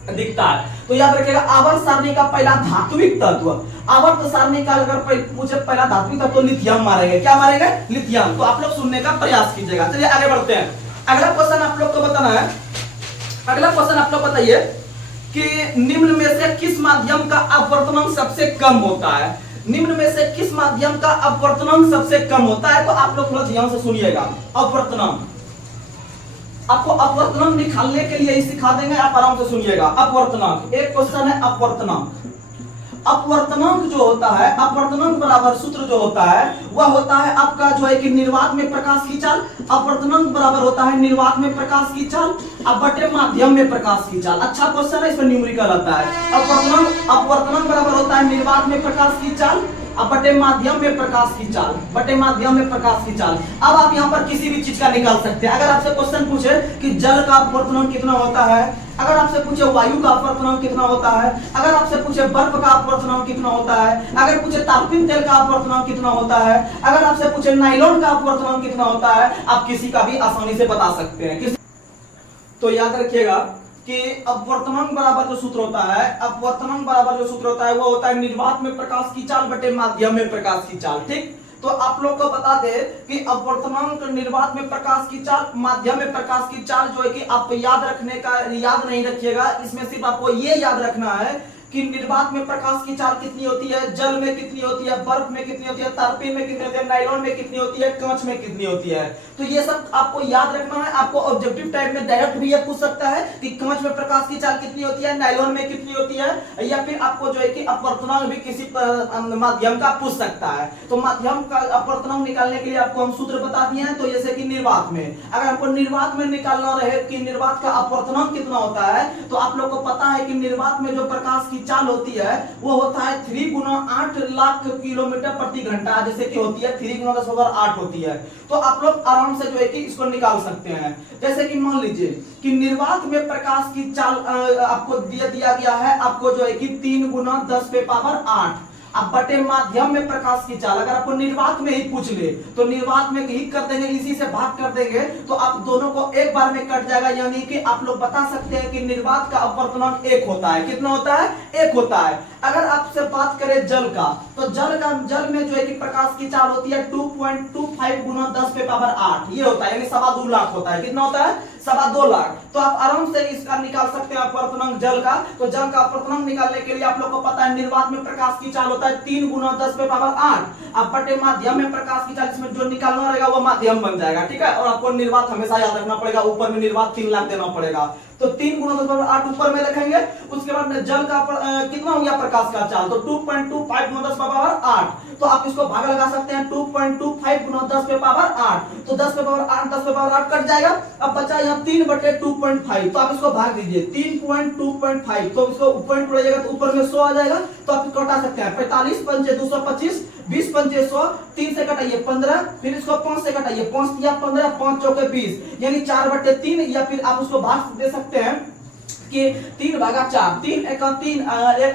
दिखता है। तो याद रखिएगा आवर्त सारणी का पहला धात्विक तत्व, आवर्त सारणी का अगर पूछे पहला धात्विक तत्व तो लिथियम मारेंगे। क्या मारेंगे? लिथियम। तो आप लोग सुनने का प्रयास कीजिएगा। चलिए आगे बढ़ते हैं। अगला क्वेश्चन आप लोग को बताना है। अगला क्वेश्चन आप लोग बताइए कि निम्न में से किस माध्यम का अपवर्तनांक सबसे कम होता है? निम्न में से किस माध्यम का अपवर्तनांक सबसे कम होता है? तो आप लोग थोड़ा ध्यान से सुनिएगा। अपवर्तनांक, आपको अपवर्तनांक निकालने के लिए ही सिखा देंगे, आप आराम से सुनिएगा। अपवर्तनांक, एक क्वेश्चन है अपवर्तनांक। अपवर्तनांक जो होता है, अपवर्तनांक बराबर सूत्र जो होता है वह होता है आपका जो है कि निर्वात में प्रकाश की चाल। अपवर्तनांक बराबर होता है निर्वात में प्रकाश की चाल अब बटे माध्यम में प्रकाश की चाल। अच्छा क्वेश्चन है, इसमें न्यूमेरिकल आता है। अपवर्तनांक बराबर होता है निर्वात में प्रकाश की चाल अब बटे माध्यम में प्रकाश की चाल, बटे माध्यम में प्रकाश की चाल। अब आप यहाँ पर किसी भी चीज का निकाल सकते हैं। अगर आपसे क्वेश्चन पूछे कि जल का अपवर्तनांक कितना होता है, अगर आपसे पूछे वायु का अपवर्तनांक कितना होता है, अगर आपसे पूछे बर्फ का अपवर्तनांक कितना होता है, अगर पूछे तारपीन तेल का अपवर्तनांक कितना होता है, अगर आपसे पूछे नाइलॉन का अपवर्तनांक कितना होता है, आप किसी का भी आसानी से बता सकते हैं। तो याद रखिएगा कि अपवर्तनांक बराबर जो सूत्र होता है, अपवर्तनांक बराबर जो सूत्र होता है वो होता है निर्वात में प्रकाश की चाल बटे माध्यम में प्रकाश की चाल। ठीक, तो आप लोग को बता दे कि अपवर्तनांक निर्वात में प्रकाश की चाल माध्यम में प्रकाश की चाल जो है कि आप याद रखने का, याद नहीं रखिएगा, इसमें सिर्फ आपको ये याद रखना है कि निर्वात में प्रकाश की चाल कितनी होती है, जल में कितनी होती है, बर्फ में कितनी होती है, तारपीन में कितनी होती है, नाइलॉन में कितनी होती है, कांच में कितनी होती है। तो ये सब आपको याद रखना है। आपको ऑब्जेक्टिव टाइप में डायरेक्ट भी ये पूछ सकता है कि कांच में प्रकाश की चाल कितनी होती है, नाइलॉन में कितनी होती है, या फिर आपको जो है कि अपवर्तनांक भी किसी माध्यम का पूछ सकता है। तो माध्यम का अपवर्तनांक निकालने के लिए आपको हम सूत्र बता दिए हैं। तो जैसे कि निर्वात में, अगर आपको निर्वात में निकालना रहे कि निर्वात का अपवर्तनांक कितना होता है, तो आप लोग को पता है कि निर्वात में जो प्रकाश की चाल होती है वो होता है 3 गुना 8 लाख किलोमीटर प्रति घंटा, जैसे कि होती है 3 गुना 10⁸ होती है। तो आप लोग आराम से जो है कि इसको निकाल सकते हैं। जैसे कि मान लीजिए कि निर्वात में प्रकाश की चाल आपको दिया गया है, आपको जो है कि 3 गुना 10⁸ अब बटे माध्यम में प्रकाश की चाल, अगर आपको निर्वात में ही पूछ ले तो निर्वात में ही कर देंगे, इसी से भाग कर देंगे तो आप दोनों को एक बार में कट जाएगा, यानी कि आप लोग बता सकते हैं कि निर्वात का अपवर्तनांक 1 होता है। कितना होता है? 1 होता है। अगर आपसे बात करें जल का, तो जल में जो है कि प्रकाश की चाल होती है 2.25 गुना 10 पे पावर 8, ये होता है, यानी 2.25 लाख होता है। कितना होता है? 2.25 लाख। तो आप आराम से इसका निकाल सकते हैं अपवर्तनांक जल का। तो जल का अपवर्तनांक निकालने के लिए आप लोग को पता है निर्वात में प्रकाश की चाल होता है 3 गुना 10 पे पावर 8। अब बटे माध्यम में प्रकाश की चाल, इसमें जो निकालना रहेगा वो माध्यम बन जाएगा, ठीक है। और आपको निर्वात हमेशा याद रखना पड़ेगा, ऊपर में निर्वात 3 लाख देना पड़ेगा। तो 3 गुना 10 पावर 8 ऊपर में लिखेंगे। उसके बाद में जल का कितना हो गया प्रकाश का चाल, तो 2.25 गुना 10 पावर 8। तो आप इसको भाग लगा सकते हैं 2.25 गुना 10 पे पावर 8, तो 10 पे पावर 8 10 पे पावर 8 कट जाएगा। अब बचा यहाँ 3 बटे 2.5, तो आप इसको भाग दीजिए 3.2.5, तो इसको पॉइंट उड़ाइएगा तो ऊपर में 100 आ जाएगा। तो आप इसको हटा सकते हैं 45 पंचे 225, 20 पंचे 100, 3 से कटाइए 15, फिर इसको 5 से कटाइए, 5 दिया 15, 5 चौके 20, यानी 4 बटे 3, या फिर आप उसको भाग दे सकते हैं कि 3 भागा 4, 3 एक 3,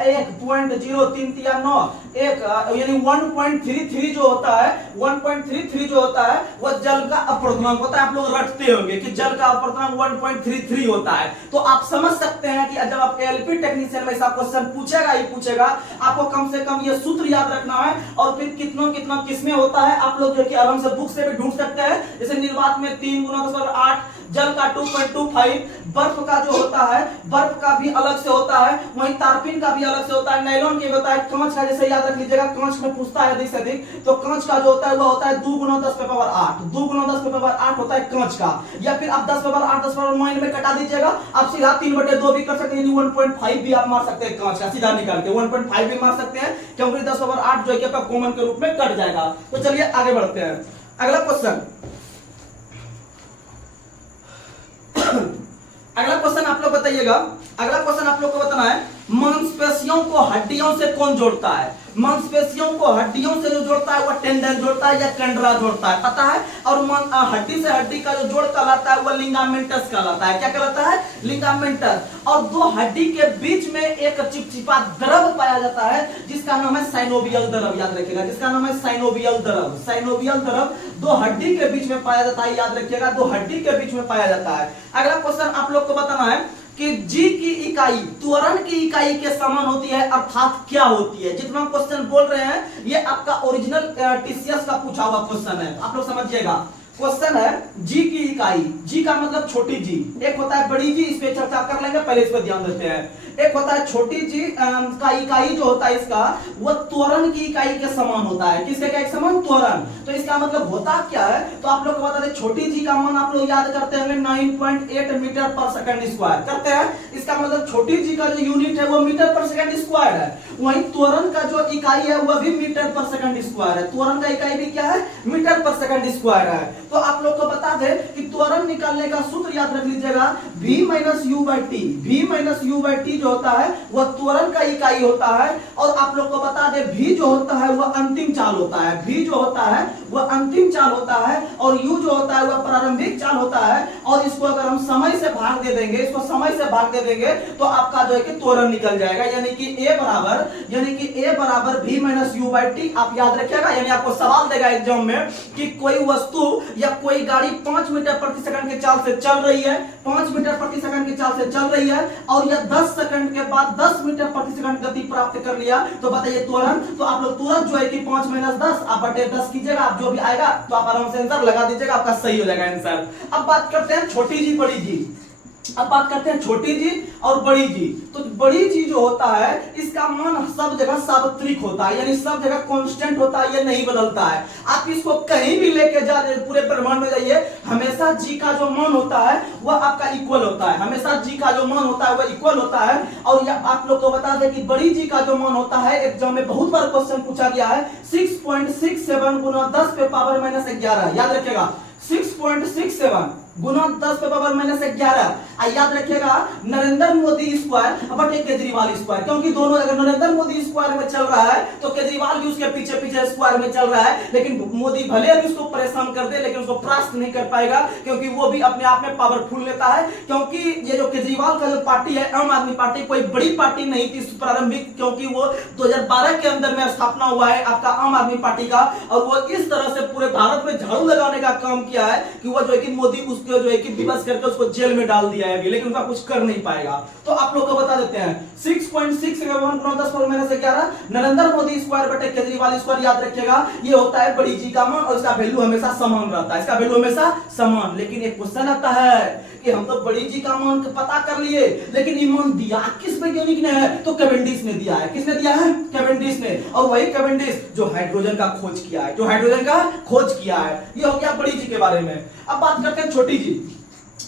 1.0, 3 तिया 9, एक यानी 1.33 जो होता है, 1.33 जो होता है वो जल का अपवर्तनांक होता है। आप लोग रटते होंगे कि जल का अपवर्तनांक 1.33 होता है। तो आप समझ सकते हैं कि जब आप एलपी टेक्नीशियन में ऐसा क्वेश्चन पूछेगा ही पूछेगा, आपको कम से कम ये सूत्र याद रखना है। और फिर कितना कितना किसमें होता है आप लोग जो कि आराम से बुक से भी ढूंढ सकते हैं। जैसे निर्वात में 3 गुना 10 पावर 8, जल का 2.25, बर्फ का जो होता है बर्फ का भी अलग से होता है, वहीं तारपीन का भी अलग से होता है, नायलॉन के होता है, कांच का जैसे याद रख लीजिएगा, कांच में पूछता है अधिक से अधिक, तो कांच का जो होता है वो होता है 2 गुना 10 पे पावर 8, 2 गुना 10 पे पावर 8 होता है कांच का। या फिर आप 10 पे पावर 8 10 पावर माइंड में कटा दीजिएगा, आप सीधा 3/2 भी कर सकते हैं, यानी 1.5 भी आप मार सकते हैं कांच का, सीधा निकाल के 1.5 भी मार सकते हैं, क्योंकि 10 पावर 8 जो है कि आपका कॉमन के रूप में कट जाएगा। तो चलिए आगे बढ़ते हैं। अगला क्वेश्चन अगला क्वेश्चन आप लोग बताइएगा। अगला क्वेश्चन आप लोग को बताना है, मांसपेशियों को हड्डियों से कौन जोड़ता है? मांसपेशियों को हड्डियों से जो जोड़ता है वो टेंडन जोड़ता है या कंडरा जोड़ता है, पता है। और हड्डी से हड्डी का जो जोड़ कहलाता है वो लिगामेंटस कहलाता है। क्या कहलाता है? लिगामेंटस। और दो हड्डी के बीच में एक चिपचिपा द्रव पाया जाता है जिसका नाम है साइनोवियल द्रव, याद रखिएगा, जिसका नाम है साइनोवियल द्रव। साइनोवियल द्रव दो हड्डी के बीच में पाया जाता है, याद रखिएगा, दो हड्डी के बीच में पाया जाता है। अगला क्वेश्चन आप लोग को बताना है कि जी की इकाई त्वरण की इकाई के समान होती है, अर्थात क्या होती है? जितना क्वेश्चन बोल रहे हैं ये आपका ओरिजिनल टीसीएस का पूछा हुआ क्वेश्चन है, आप लोग समझिएगा। क्वेश्चन है जी की इकाई, जी का मतलब छोटी जी, एक होता है बड़ी जी, इस पे चर्चा कर लेंगे, पहले इस पर ध्यान देते हैं। एक होता है छोटी जी का इकाई जो होता है इसका वो त्वरण की इकाई के समान होता है। किसके क्या समान? त्वरण। तो इसका मतलब होता क्या है, तो आप लोग को बता दें, छोटी जी का मान आप लोग याद करते होंगे 9.8 मीटर पर सेकंड स्क्वायर करते हैं। इसका मतलब छोटी जी का जो यूनिट है वो मीटर पर सेकंड स्क्वायर है। वहीं त्वरण का जो इकाई है वह भी मीटर पर सेकंड स्क्वायर है। त्वरण का इकाई भी क्या है? मीटर पर सेकंड स्क्वायर है। तो आप लोग को बता दें कि त्वरण निकालने का सूत्र याद रख लीजिएगा, v minus you by T. v minus you by T जो होता है वह त्वरण का इकाई होता है। और आप लोग को बता दें v जो होता है वह अंतिम चाल होता है, v जो होता है वह अंतिम चाल होता है, और u जो होता है वह प्रारंभिक चाल होता है। और इसको अगर हम समय से भाग दे देंगे, इसको समय से भाग दे देंगे तो आपका जो है कि त्वरण निकल जाएगा, यानी कि a बराबर v minus you by T. आप याद रखिएगा, यानी आपको सवाल देगा एग्जाम में कि कोई वस्तु या कोई गाड़ी 5 मीटर प्रति सेकंड के चाल से चल रही है, 5 मीटर प्रति सेकंड की चाल से चल रही है, और यह 10 सेकंड के बाद 10 मीटर प्रति सेकंड गति प्राप्त कर लिया, तो बताइए त्वरण। तो आप लोग तुरंत जो है कि 5 माइनस 10 आप बटे 10 कीजिएगा, आप जो भी आएगा तो आप आराम से आंसर लगा दीजिएगा, आपका सही हो जाएगा आंसर। अब बात करते हैं छोटी जी बड़ी जी। अब बात करते हैं छोटी जी और बड़ी जी। तो बड़ी जी जो होता है इसका मान सब जगह सार्वत्रिक होता है, यानी सब जगह कांस्टेंट होता है, ये नहीं बदलता है। आप इसको कहीं भी लेके जा, पूरे ब्रह्मांड में जाइए, हमेशा जी का जो मान होता है वह आपका इक्वल होता है, हमेशा जी का जो मान होता है वह इक्वल होता है। और आप लोग को बता दें कि बड़ी जी का जो मान होता है, एग्जाम में बहुत बार क्वेश्चन पूछा गया है, 6.67 गुना 10 पे पावर माइनस 11, याद रखिएगा 6.67 गुना 10 पे पावर -11। याद रखिएगा नरेंद्र मोदी स्क्वायर बटे केजरीवाल स्क्वायर, क्योंकि दोनों अगर नरेंद्र मोदी स्क्वायर में चल रहा है तो केजरीवाल भी उसके पीछे पीछे स्क्वायर में चल रहा है, लेकिन मोदी भले अभी उसको परेशान कर दे लेकिन उसको परास्त नहीं कर पाएगा, क्योंकि वो भी अपने आप में पावरफुल लेता है। क्योंकि ये जो केजरीवाल का जो पार्टी है आम आदमी पार्टी कोई बड़ी पार्टी नहीं थी प्रारंभिक, क्योंकि वो 2012 के अंदर में स्थापना हुआ है आपका आम आदमी पार्टी का, और वो इस तरह से पूरे भारत में झाड़ू लगाने का काम किया है कि वो जो है कि मोदी उसको जो है कि विवश करके उसको जेल में डाल दिया है अभी, लेकिन उनका कुछ कर नहीं पाएगा। तो आप लोग को बता देते हैं 6.6 10 नरेंद्र मोदी स्क्वायर बटे केजरीवाल स्क्वायर, याद रखिएगा ये होता है बड़ी जी का मान और इसका वैल्यू हमेशा समान रहता है, इसका वैल्यू हमेशा समान। लेकिन एक क्वेश्चन आता है कि हम तो बड़ी जी का मान पता कर लिए, लेकिन ये मान दिया किस वैज्ञानिक ने है? तो कैवेंडिश ने दिया है। किसने दिया है? कैवेंडिश ने। और वही कैवेंडिश जो हाइड्रोजन का खोज किया है, जो हाइड्रोजन का खोज किया है। ये हो गया बड़ी जी के बारे में। अब बात करते हैं छोटी जी।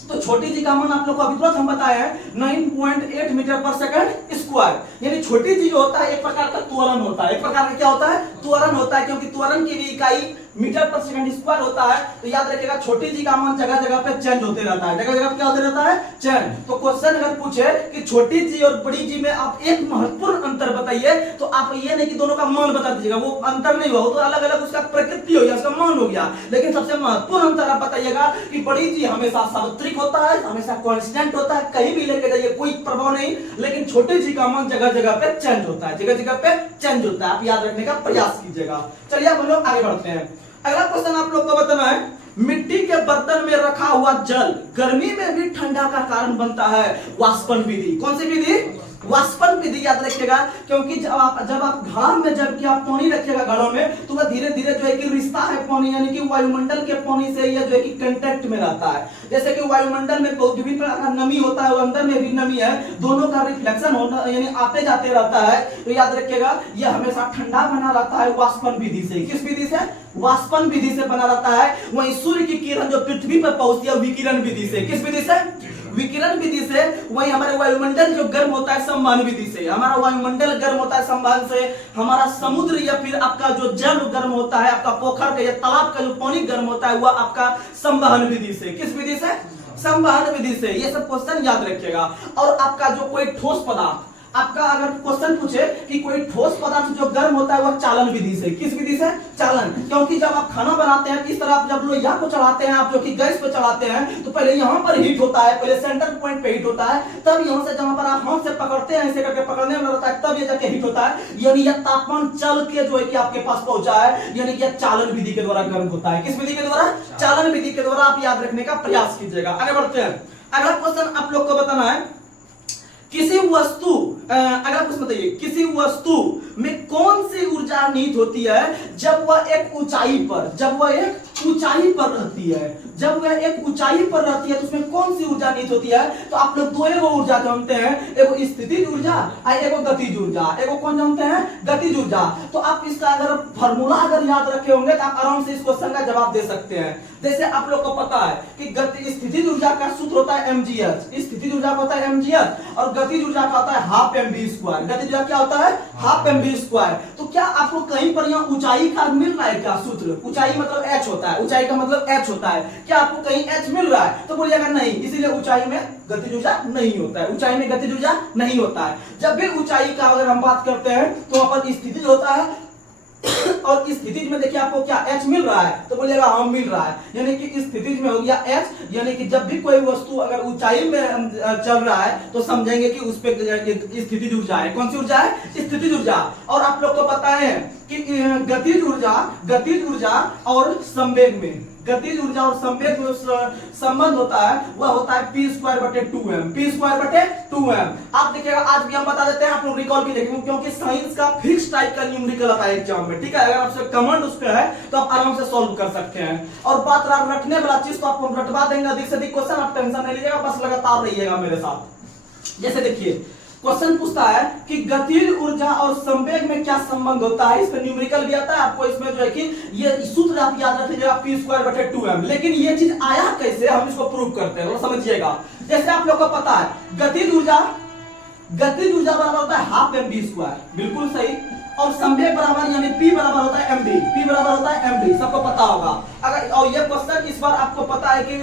तो छोटी जी का मान आप लोग को अभी तुरंत हम बताए हैं 9.8 मीटर पर सेकंड स्क्वायर, यानी छोटी जी जो होता है एक प्रकार का त्वरण होता है। एक प्रकार का क्या होता है? त्वरण होता है, क्योंकि त्वरण की भी इकाई मीटर पर सेकंड स्क्वायर होता है। तो याद रखिएगा छोटी जी का मान जगह जगह पे चेंज होते रहता है, जगह जगह पे क्या होते रहता है? चेंज। तो क्वेश्चन अगर पूछे कि छोटी जी और बड़ी जी में आप एक महत्वपूर्ण अंतर बताइए, तो आप ये नहीं कि दोनों का मान बता दीजिएगा, वो अंतर नहीं हुआ, वो तो अलग अलग उसका प्रकृति हो गया, उसका मान हो गया। लेकिन सबसे महत्वपूर्ण अंतर आप बताइएगा कि बड़ी जी हमेशा सार्वत्रिक होता है, हमेशा कांस्टेंट होता है, कहीं भी लेके जाइए कोई प्रभाव नहीं। लेकिन छोटी जी का मान जगह जगह पे चेंज होता है, जगह जगह पे चेंज होता है। आप याद रखने का प्रयास कीजिएगा। चलिए अब हम लोग आगे बढ़ते हैं। अगला क्वेश्चन आप लोग को बताना है, मिट्टी के बर्तन में रखा हुआ जल गर्मी में भी ठंडा का कारण बनता है, वाष्पन विधि। कौन सी विधि? वाष्पन विधि। याद रखिएगा, क्योंकि जब आप घड़ा में जब आप पानी रखिएगा घड़ों में, तो वह धीरे धीरे जो है कि रिश्ता है पानी, यानी कि वायुमंडल के पानी से यह जो है कि कांटेक्ट में रहता है। जैसे कि वायुमंडल में विभिन्न प्रकार का नमी होता है, वो अंदर में भी नमी है, दोनों का रिफ्लेक्शन होना यानी आते जाते रहता है। तो याद रखिएगा यह हमेशा ठंडा बना रहता है वाष्पन विधि से। किस विधि से? वाष्पन विधि से बना रहता है। वहीं सूर्य की किरण जो पृथ्वी पर पहुंचती है विकिरण विधि से। किस विधि से? विकिरण विधि से। वहीं हमारे वायुमंडल जो गर्म होता है संवहन विधि से। हमारा वायुमंडल गर्म होता है संवहन से। हमारा समुद्र या फिर आपका जो जल गर्म होता है, आपका पोखर का या तालाब का जो पानी गर्म होता है, वह आपका संवहन विधि से। किस विधि से? संवहन विधि से। ये सब क्वेश्चन याद रखिएगा। और आपका जो कोई ठोस पदार्थ, आपका अगर क्वेश्चन पूछे कि कोई ठोस पदार्थ जो गर्म होता है वह चालन विधि से। किस विधि से? चालन। क्योंकि जब आप खाना बनाते हैं इस तरह आप जब लोहिया को चढ़ाते हैं, आप जो कि गैस पे चढ़ाते हैं, तो पहले यहाँ पर हीट होता है, पहले सेंटर पॉइंट पे हीट होता है, तब यहाँ से जहां पर आप हाथ से पकड़ते हैं ऐसे करके पकड़ने में रहता है, तब ये जाके हीट होता है। यानी यह तापमान चल के जो है कि आपके पास पहुंचा है, यानी कि चालन विधि के द्वारा गर्म होता है। किस विधि के द्वारा? चालन विधि के द्वारा। आप याद रखने का प्रयास कीजिएगा। आगे बढ़ते हैं। अगला क्वेश्चन आप लोग को बताना है, किसी वस्तु अगर कुछ बताइए, किसी वस्तु में कौन सी ऊर्जा निहित होती है जब वह एक ऊंचाई पर रहती है? जब वह एक ऊंचाई पर रहती है तो उसमें कौन सी ऊर्जा निहित होती है? तो आप लोग दो एगो ऊर्जा जानते हैं, एगो स्थितिज ऊर्जा और एगो गतिज ऊर्जा। एगो कौन जानते हैं? गतिज ऊर्जा। तो आप इसका अगर फॉर्मूला अगर याद रखे होंगे तो आप आराम से इस क्वेश्चन का जवाब दे सकते हैं। जैसे आप लोग को पता है कि स्थितिज ऊर्जा का सूत्र होता है mgh, स्थितिज ऊर्जा का होता है mgh, और गतिज ऊर्जा का होता है हाफ mv²। गतिज ऊर्जा क्या होता है? Half mv²। तो क्या आपको कहीं पर यहाँ ऊंचाई का मिल रहा है क्या सूत्र? ऊंचाई मतलब h होता है, ऊंचाई का मतलब h होता है। क्या आपको कहीं h मिल रहा है? तो बोलिएगा नहीं, इसीलिए ऊंचाई में गतिज ऊर्जा नहीं होता है। ऊंचाई में गतिज ऊर्जा नहीं होता है। जब भी ऊंचाई का अगर हम बात करते हैं तो वहां पर स्थितिज होता है, और स्थितिज में देखिए आपको क्या h मिल रहा है? तो बोलिएगा हाँ मिल रहा है, यानी कि स्थितिज में हो गया h। यानी कि जब भी कोई वस्तु अगर ऊंचाई में चल रहा है तो समझेंगे कि उस पे स्थितिज ऊर्जा है। कौन सी ऊर्जा है? स्थितिज ऊर्जा। और आप लोग को पता है कि गतिज ऊर्जा और संवेग में, गतिज ऊर्जा और संवेग में संबंध होता है, वह होता है p²/2m। p²/2m। आप देखिएगा आज भी हम बता देते हैं, आप लोग रिकॉल भी देखेंगे, क्योंकि साइंस का फिक्स टाइप का न्यूमेरिकल आता है एग्जाम में। ठीक है, अगर आपसे कमेंट उस पे है तो आप आराम से सॉल्व कर सकते हैं। और बात रटने वाला चीज तो आपको रटवा देंगे अधिक से अधिक क्वेश्चन, आप टेंशन नहीं लीजिएगा, बस लगातार रहिएगा मेरे साथ। जैसे देखिए क्वेश्चन पूछता है कि गतिज ऊर्जा और संवेग में क्या संबंध होता है। इस पे न्यूमेरिकल भी आता है आपको, इसमें जो है कि ये सूत्र आप याद रखिएगा p²/2m। लेकिन ये चीज आया कैसे, हम इसको प्रूव करते हैं, समझिएगा। जैसे आप लोग को पता है गतिज ऊर्जा बराबर होता है हाफ mv², बिल्कुल सही। और संवेग बराबर यानी p बराबर होता है mv, p बराबर होता है mv, सबको पता होगा। अगर और ये क्वेश्चन इस बार आपको पता है कि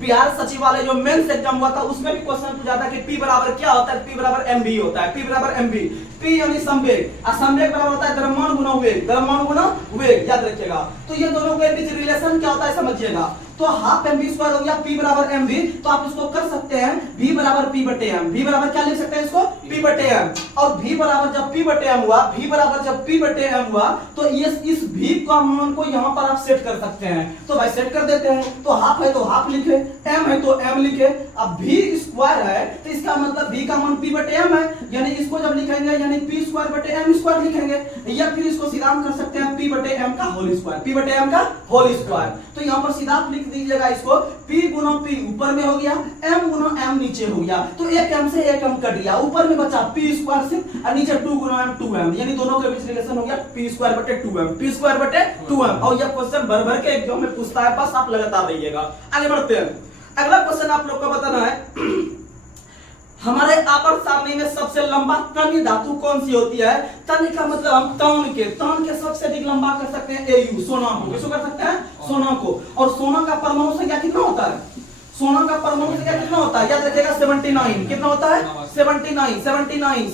बिहार सचिवालय जो मेंस एग्जाम हुआ था उसमें भी क्वेश्चन पूछा था कि P बराबर क्या होता है, P बराबर mv होता है, P बराबर mv। P यानी संवेग, संवेग बराबर होता है द्रव्यमान गुना वेग, द्रव्यमान गुना वेग, याद रखिएगा। तो ये दोनों के बीच रिलेशन क्या होता है समझिएगा। तो हाफ mv स्क्वायर हो गया P बराबर mv, तो आप इसको कर सकते हैं v बराबर p बटे m। v बराबर क्या लिख सकते हैं इसको, p बटे m। और v बराबर जब p बटे m हुआ, v बराबर जब p बटे m हुआ, तो ये इस v का मान को यहाँ पर आप सेट कर सकते हैं। तो भाई सेट कर देते हैं, तो हाफ है तो हाफ लिखे, m है तो m लिखे। अब v स्क्वायर है तो इसका मतलब v का मान p बटे m है, यानी इसको जब लिखेंगे यानी p स्क्वायर बटे m स्क्वायर लिखेंगे, या फिर इसको सीधा हम कर सकते हैं p बटे m का होल स्क्वायर, p बटे m का होल स्क्वायर। तो यहाँ पर सीधा आप लिख दीजिएगा इसको, p गुना p ऊपर में हो गया, m गुना m नीचे हो गया। तो एक m से एक m कट गया, ऊपर में बचा p स्क्वायर सिर्फ और नीचे 2 गुना m 2m, यानी दोनों के बीच रिलेशन हो गया p स्क्वायर बटे 2m, p स्क्वायर बटे 2m। और यह क्वेश्चन भर भर के एग्जाम में पूछता है, बस आप लगातार रहिएगा। आगे बढ़ते हैं, अगला क्वेश्चन आप लोग को बताना है हमारे आवर्त सारणी में सबसे लंबा तन्य धातु कौन सी होती है। तन्य का मतलब हम तान के सबसे अधिक लंबा कर सकते हैं Au, सोना को। किसको कर सकते हैं, सोना को। और सोना का परमाणु संख्या कितना होता है, सोना का परमाणु संख्या कितना होता है, याद रखिएगा 79। कितना होता है 79, 79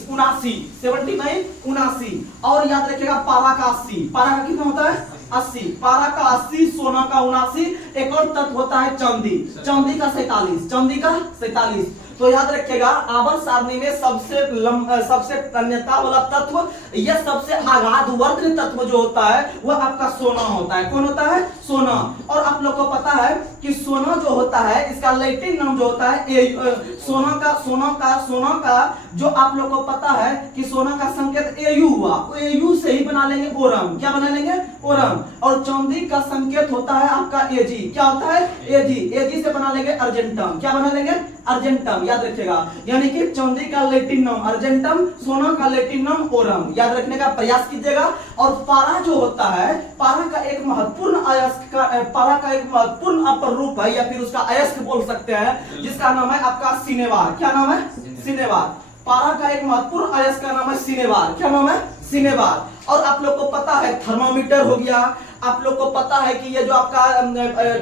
79। और याद रखिएगा पारा का 80, पारा का कितना होता है 80, पारा का 80, सोना का 79। एक और तत्व होता है चांदी, चांदी का 47, चांदी का 47। तो याद रखिएगा आवर्त सारणी में सबसे तन्यता वाला तत्व, यह सबसे आघातवर्धन तत्व जो होता है वह आपका सोना होता है। कौन होता है, सोना। और आप लोग को पता है कि सोना जो होता है इसका लैटिन नाम जो होता है सोना का जो आप लोग को पता है कि सोना का संकेत Au हुआ, Au से ही बना लेंगे ओरम। क्या बना लेंगे, ओरम। और चांदी का संकेत होता है आपका Ag। क्या होता है, Ag से बना लेंगे अर्जेंटम। क्या बना लेंगे, अर्जेंटम, याद रखिएगा। यानी कि चांदी का लैटिन नाम अर्जेंटम, सोना का लैटिन नाम ओरम, याद रखने का प्रयास कीजिएगा। और पारा जो होता है, पारा का एक महत्वपूर्ण अयस्क पारा का एक महत्वपूर्ण अपर रूप है, या फिर उसका अयस्क बोल सकते हैं, जिसका नाम है आपका सिनेवार। क्या नाम है, सिनेवार। पारा का एक महत्वपूर्ण अयस्क का नाम है सिनेवार। क्या नाम है, सिनेवार। और आप लोग को पता है थर्मामीटर हो गया, आप लोग को पता है कि ये जो आपका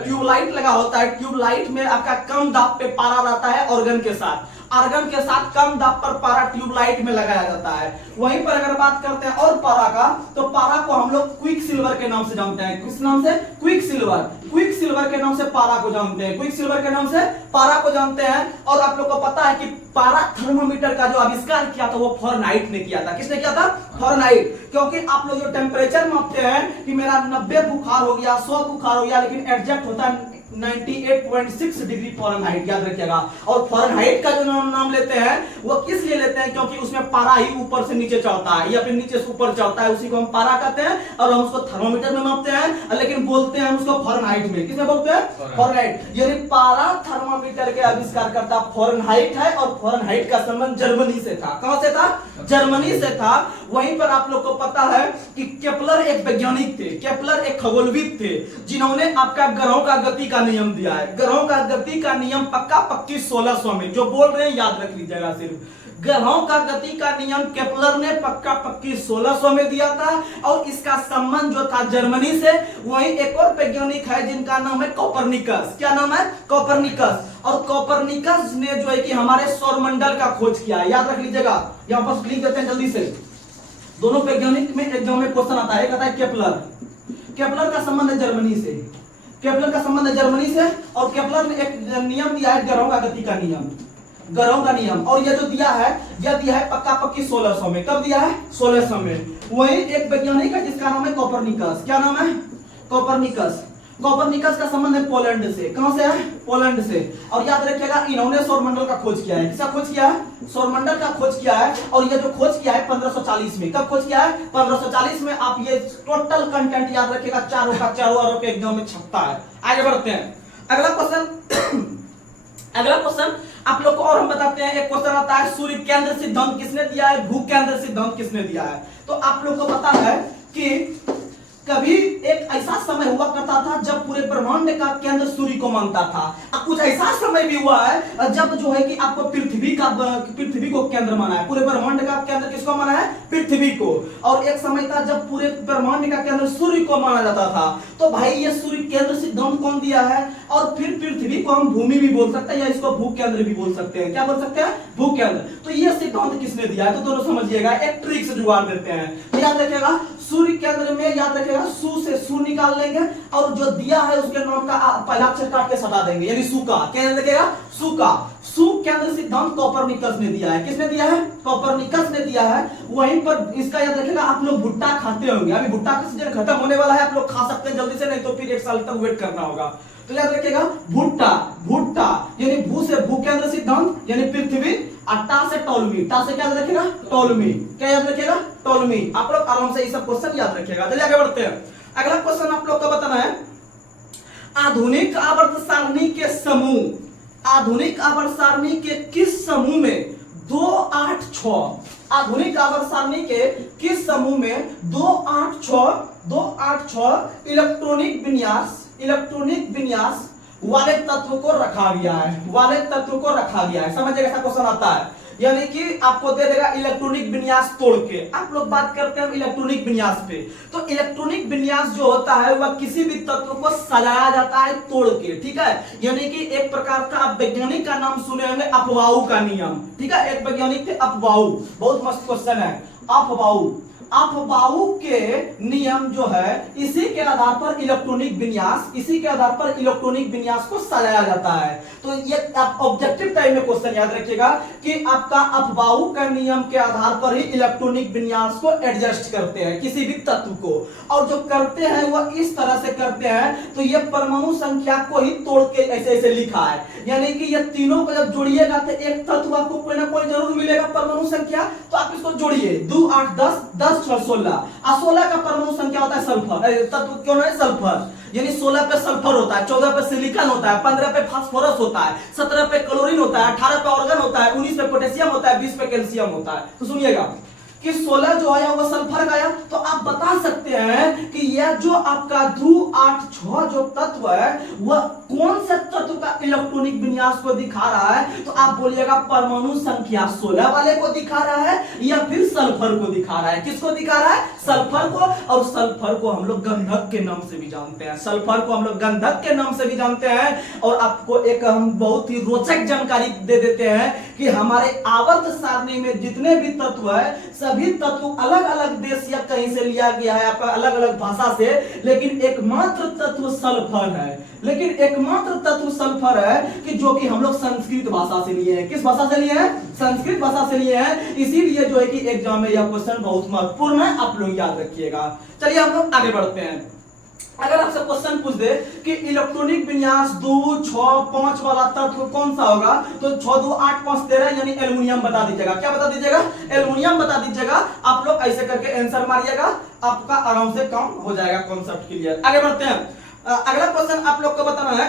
ट्यूबलाइट लगा होता है, ट्यूबलाइट में आपका कम दाब पे पारा रहता है ऑर्गन के साथ, आर्गन के साथ कम दाब पर पारा ट्यूबलाइट में लगाया जाता है। वहीं पर अगर बात करते हैं और पारा का, तो पारा को हम लोग क्विक सिल्वर के नाम से जानते हैं। किस नाम से, क्विक सिल्वर। क्विक सिल्वर के नाम से पारा को जानते हैं, क्विक सिल्वर के नाम से पारा को जानते हैं। और आप लोग को पता है कि पारा थर्मोमीटर का जो आविष्कार किया था वो फारेनहाइट ने किया था। किसने किया था, फारेनहाइट। क्योंकि आप लोग जो टेम्परेचर मापते हैं कि मेरा 90 बुखार हो गया, 100 बुखार हो गया, लेकिन एग्जैक्ट होता है 98.6 डिग्री फारेनहाइट, याद रखिएगा। और फारेनहाइट का जो नाम लेते हैं वो किस लिए लेते हैं, क्योंकि उसमें पारा ही ऊपर से नीचे चढ़ता है या फिर नीचे से ऊपर चढ़ता है, उसी को हम पारा कहते हैं। और हम उसको थर्मोमीटर में मापते हैं, लेकिन बोलते हैं उसको फारेनहाइट में। किसमें बोलते हैं, फारेनहाइट। यानी पारा थर्मोमीटर के आविष्कार करता फारेनहाइट है, और फारेनहाइट का संबंध जर्मनी से था। कहां से था, जर्मनी से था। वहीं पर आप लोग को पता है कि केपलर एक वैज्ञानिक थे, केपलर एक खगोलविद थे, जिन्होंने आपका ग्रहों का गति का नियम दिया है। ग्रहों का गति का नियम पक्का पक्की 1600 में, जो बोल रहे हैं याद रख लीजिएगा। सिर्फ ग्रहों का गति का नियम केपलर ने पक्का पक्की 1600 में दिया था, और इसका संबंध जो था जर्मनी से। वहीं एक और वैज्ञानिक है जिनका नाम है कोपरनिकस। क्या नाम है, कोपरनिकस। और कोपरनिकस ने जो है कि हमारे सौरमंडल का खोज किया है, याद रख लीजिएगा। यहां पर लिख देते हैं जल्दी से। दोनों वैज्ञानिक में एग्जाम में क्वेश्चन आता है, कहता है केपलर। केपलर का संबंध है जर्मनी से, केपलर का संबंध है जर्मनी से। और केपलर ने एक नियम दिया है ग्रहों का गति का नियम, ग्रहों का नियम। और ये जो दिया है, यह दिया है पक्का पक्की 1600 में। कब दिया है, 1600 में। वही एक वैज्ञानिक है जिसका नाम है कोपरनिकस। क्या नाम है, कोपरनिकस। कोपरनिकस का संबंध है पोलैंड से। कहां से है, पोलैंड से। और याद रखिएगा इन्होंने सौरमंडल का खोज किया है। किसका खोज किया है, सौरमंडल का खोज किया है। और ये जो खोज किया है 1540 में। कब खोज किया है, 1540 में। आप ये टोटल कंटेंट याद रखिएगा, चारों का चारों ओर के एग्जाम में छपता है। आगे बढ़ते हैं, अगला क्वेश्चन। अगला क्वेश्चन आप लोग को और हम बताते हैं। एक क्वेश्चन आता है सूर्य केंद्र सिद्धांत किसने दिया है, भू केंद्र सिद्धांत किसने दिया है। तो आप लोग को पता है कि कभी एक ऐसा समय हुआ करता था जब पूरे ब्रह्मांड का केंद्र सूर्य को मानता था। अब कुछ ऐसा समय भी हुआ है जब जो है कि आपको पृथ्वी को केंद्र माना है। पूरे ब्रह्मांड का केंद्र किसको माना है? पृथ्वी को। और एक समय था जब पूरे ब्रह्मांड का केंद्र सूर्य को माना जाता था। तो भाई ये सूर्य केंद्र सिद्धांत कौन दिया है? और फिर पृथ्वी को हम भूमि भी बोल सकते हैं या इसको भू केंद्र भी बोल सकते हैं। क्या बोल सकते हैं? भू केंद्र। तो ये सिद्धांत किसने दिया है? तो दोनों समझिएगा, एक ट्रिक से जुगाड़ देते हैं। तो याद रखिएगा सूर्य केंद्र में, याद रखिएगा सू से सू निकाल लेंगे और जो दिया है उसके नाम का पहला अक्षर काट के हटा देंगे, यानी सू का। क्या याद रखिएगा? सू का। सू केंद्र सिद्धांत कोपरनिकस ने दिया है। किसने दिया है? कोपरनिकस ने दिया है। वहीं पर इसका याद रखिएगा, आप लोग भुट्टा खाते होंगे, अभी भुट्टा का सीजन खत्म होने वाला है, आप लोग खा सकते हैं जल्दी से, नहीं तो फिर 1 साल तक वेट करना होगा। तो याद रखिएगा भुट्टा, भुट्टा यानी भू से भू केंद्र सिद्धांत यानी पृथ्वी, और टा से टोलमी, टा से क्या याद रखिएगा? टोलमी। क्या याद रखिएगा? टोलमी। आप लोग आराम से ये सब क्वेश्चन याद रखिएगा। चलिए आगे बढ़ते हैं। अगला क्वेश्चन आप लोग का बताना है, आधुनिक आवर्त सारणी के समूह, आधुनिक आवर्त सारणी के किस समूह में 2, 8, 6, आधुनिक आवर्त सारणी के किस समूह में 2, 8, 6 इलेक्ट्रॉनिक विन्यास वाले तत्व को रखा गया है? वाले तत्व को रखा गया है, समझिएगा ऐसा क्वेश्चन आता है। यानी कि आपको दे देगा इलेक्ट्रॉनिक विन्यास तोड़ के। आप लोग बात करते हैं इलेक्ट्रॉनिक विन्यास पे, तो इलेक्ट्रॉनिक विन्यास जो होता है वह किसी भी तत्व को सजाया जाता है तोड़ के, ठीक है। यानी कि एक प्रकार का आप वैज्ञानिक का नाम सुने होंगे, अपवाऊ का नियम, ठीक है। एक वैज्ञानिक थे अपवाऊ, बहुत मस्त क्वेश्चन है। अपवाऊ, अपवाऊ के नियम जो है इसी के आधार पर इलेक्ट्रॉनिक विन्यास, इसी के आधार पर इलेक्ट्रॉनिक विन्यास को सजाया जाता है। तो ये आप ऑब्जेक्टिव टाइप में क्वेश्चन याद रखिएगा कि आपका अपवाऊ का नियम के आधार पर ही इलेक्ट्रॉनिक विन्यास को एडजस्ट करते हैं किसी भी तत्व को, और जो करते हैं वह इस तरह से करते हैं। तो ये परमाणु संख्या को ही तोड़ के ऐसे ऐसे लिखा है, यानी कि ये तीनों को जब जोड़िएगा तो एक तत्व आपको कोई ना कोई जरूर मिलेगा परमाणु संख्या। तो आप इसको जोड़िए, 2, 8, 10, 10, 16, और 16 का परमाणु संख्या होता है सल्फर, तत्व क्यों है सल्फर, यानी 16 पे सल्फर होता है, 14 पे सिलिकॉन होता है, 15 पे फास्फोरस होता है, 17 पे क्लोरीन होता है, 18 पे ऑर्गन होता है, 19 पे पोटेशियम होता है, 20 पे कैल्शियम होता है। तो सुनिएगा कि 16 जो आया वो सल्फर का आया। तो आप बता सकते हैं कि यह जो आपका 2, 8, 6 जो तत्व है वह कौन से तत्व का इलेक्ट्रॉनिक विन्यास को दिखा रहा है? तो आप बोलिएगा परमाणु संख्या 16 वाले को दिखा रहा है या फिर सल्फर को दिखा रहा है? किसको दिखा रहा है? सल्फर को। और सल्फर को हम लोग गंधक के नाम से भी जानते हैं, सल्फर को हम लोग गंधक के नाम से भी जानते हैं। और आपको एक हम बहुत ही रोचक जानकारी दे देते हैं कि हमारे आवर्त सारणी में जितने भी तत्व है सभी तत्व अलग अलग देश या कहीं से लिया गया है, आपका अलग अलग भाषा से, लेकिन एकमात्र तत्व सल्फर है। लेकिन एकमात्र तत्व सल्फर है कि जो कि हम लोग संस्कृत भाषा से लिए हैं। किस भाषा से लिए हैं? संस्कृत भाषा से लिए हैं। इसीलिए जो है कि एग्जाम में यह क्वेश्चन बहुत महत्वपूर्ण है, आप लोग याद रखिएगा। चलिए हम लोग आगे बढ़ते हैं। अगर आपसे क्वेश्चन पूछ दे कि इलेक्ट्रॉनिक विन्यास 2, 6, 5 वाला तत्व कौन सा होगा, तो 6, 2, 8, 5, 13 यानी एल्युमिनियम बता दीजिएगा। क्या बता दीजिएगा? एल्युमिनियम बता दीजिएगा। आप लोग ऐसे करके आंसर मारिएगा, आपका आराम से काम हो जाएगा, कॉन्सेप्ट क्लियर। आगे बढ़ते हैं। अगला क्वेश्चन आप लोग को बताना है,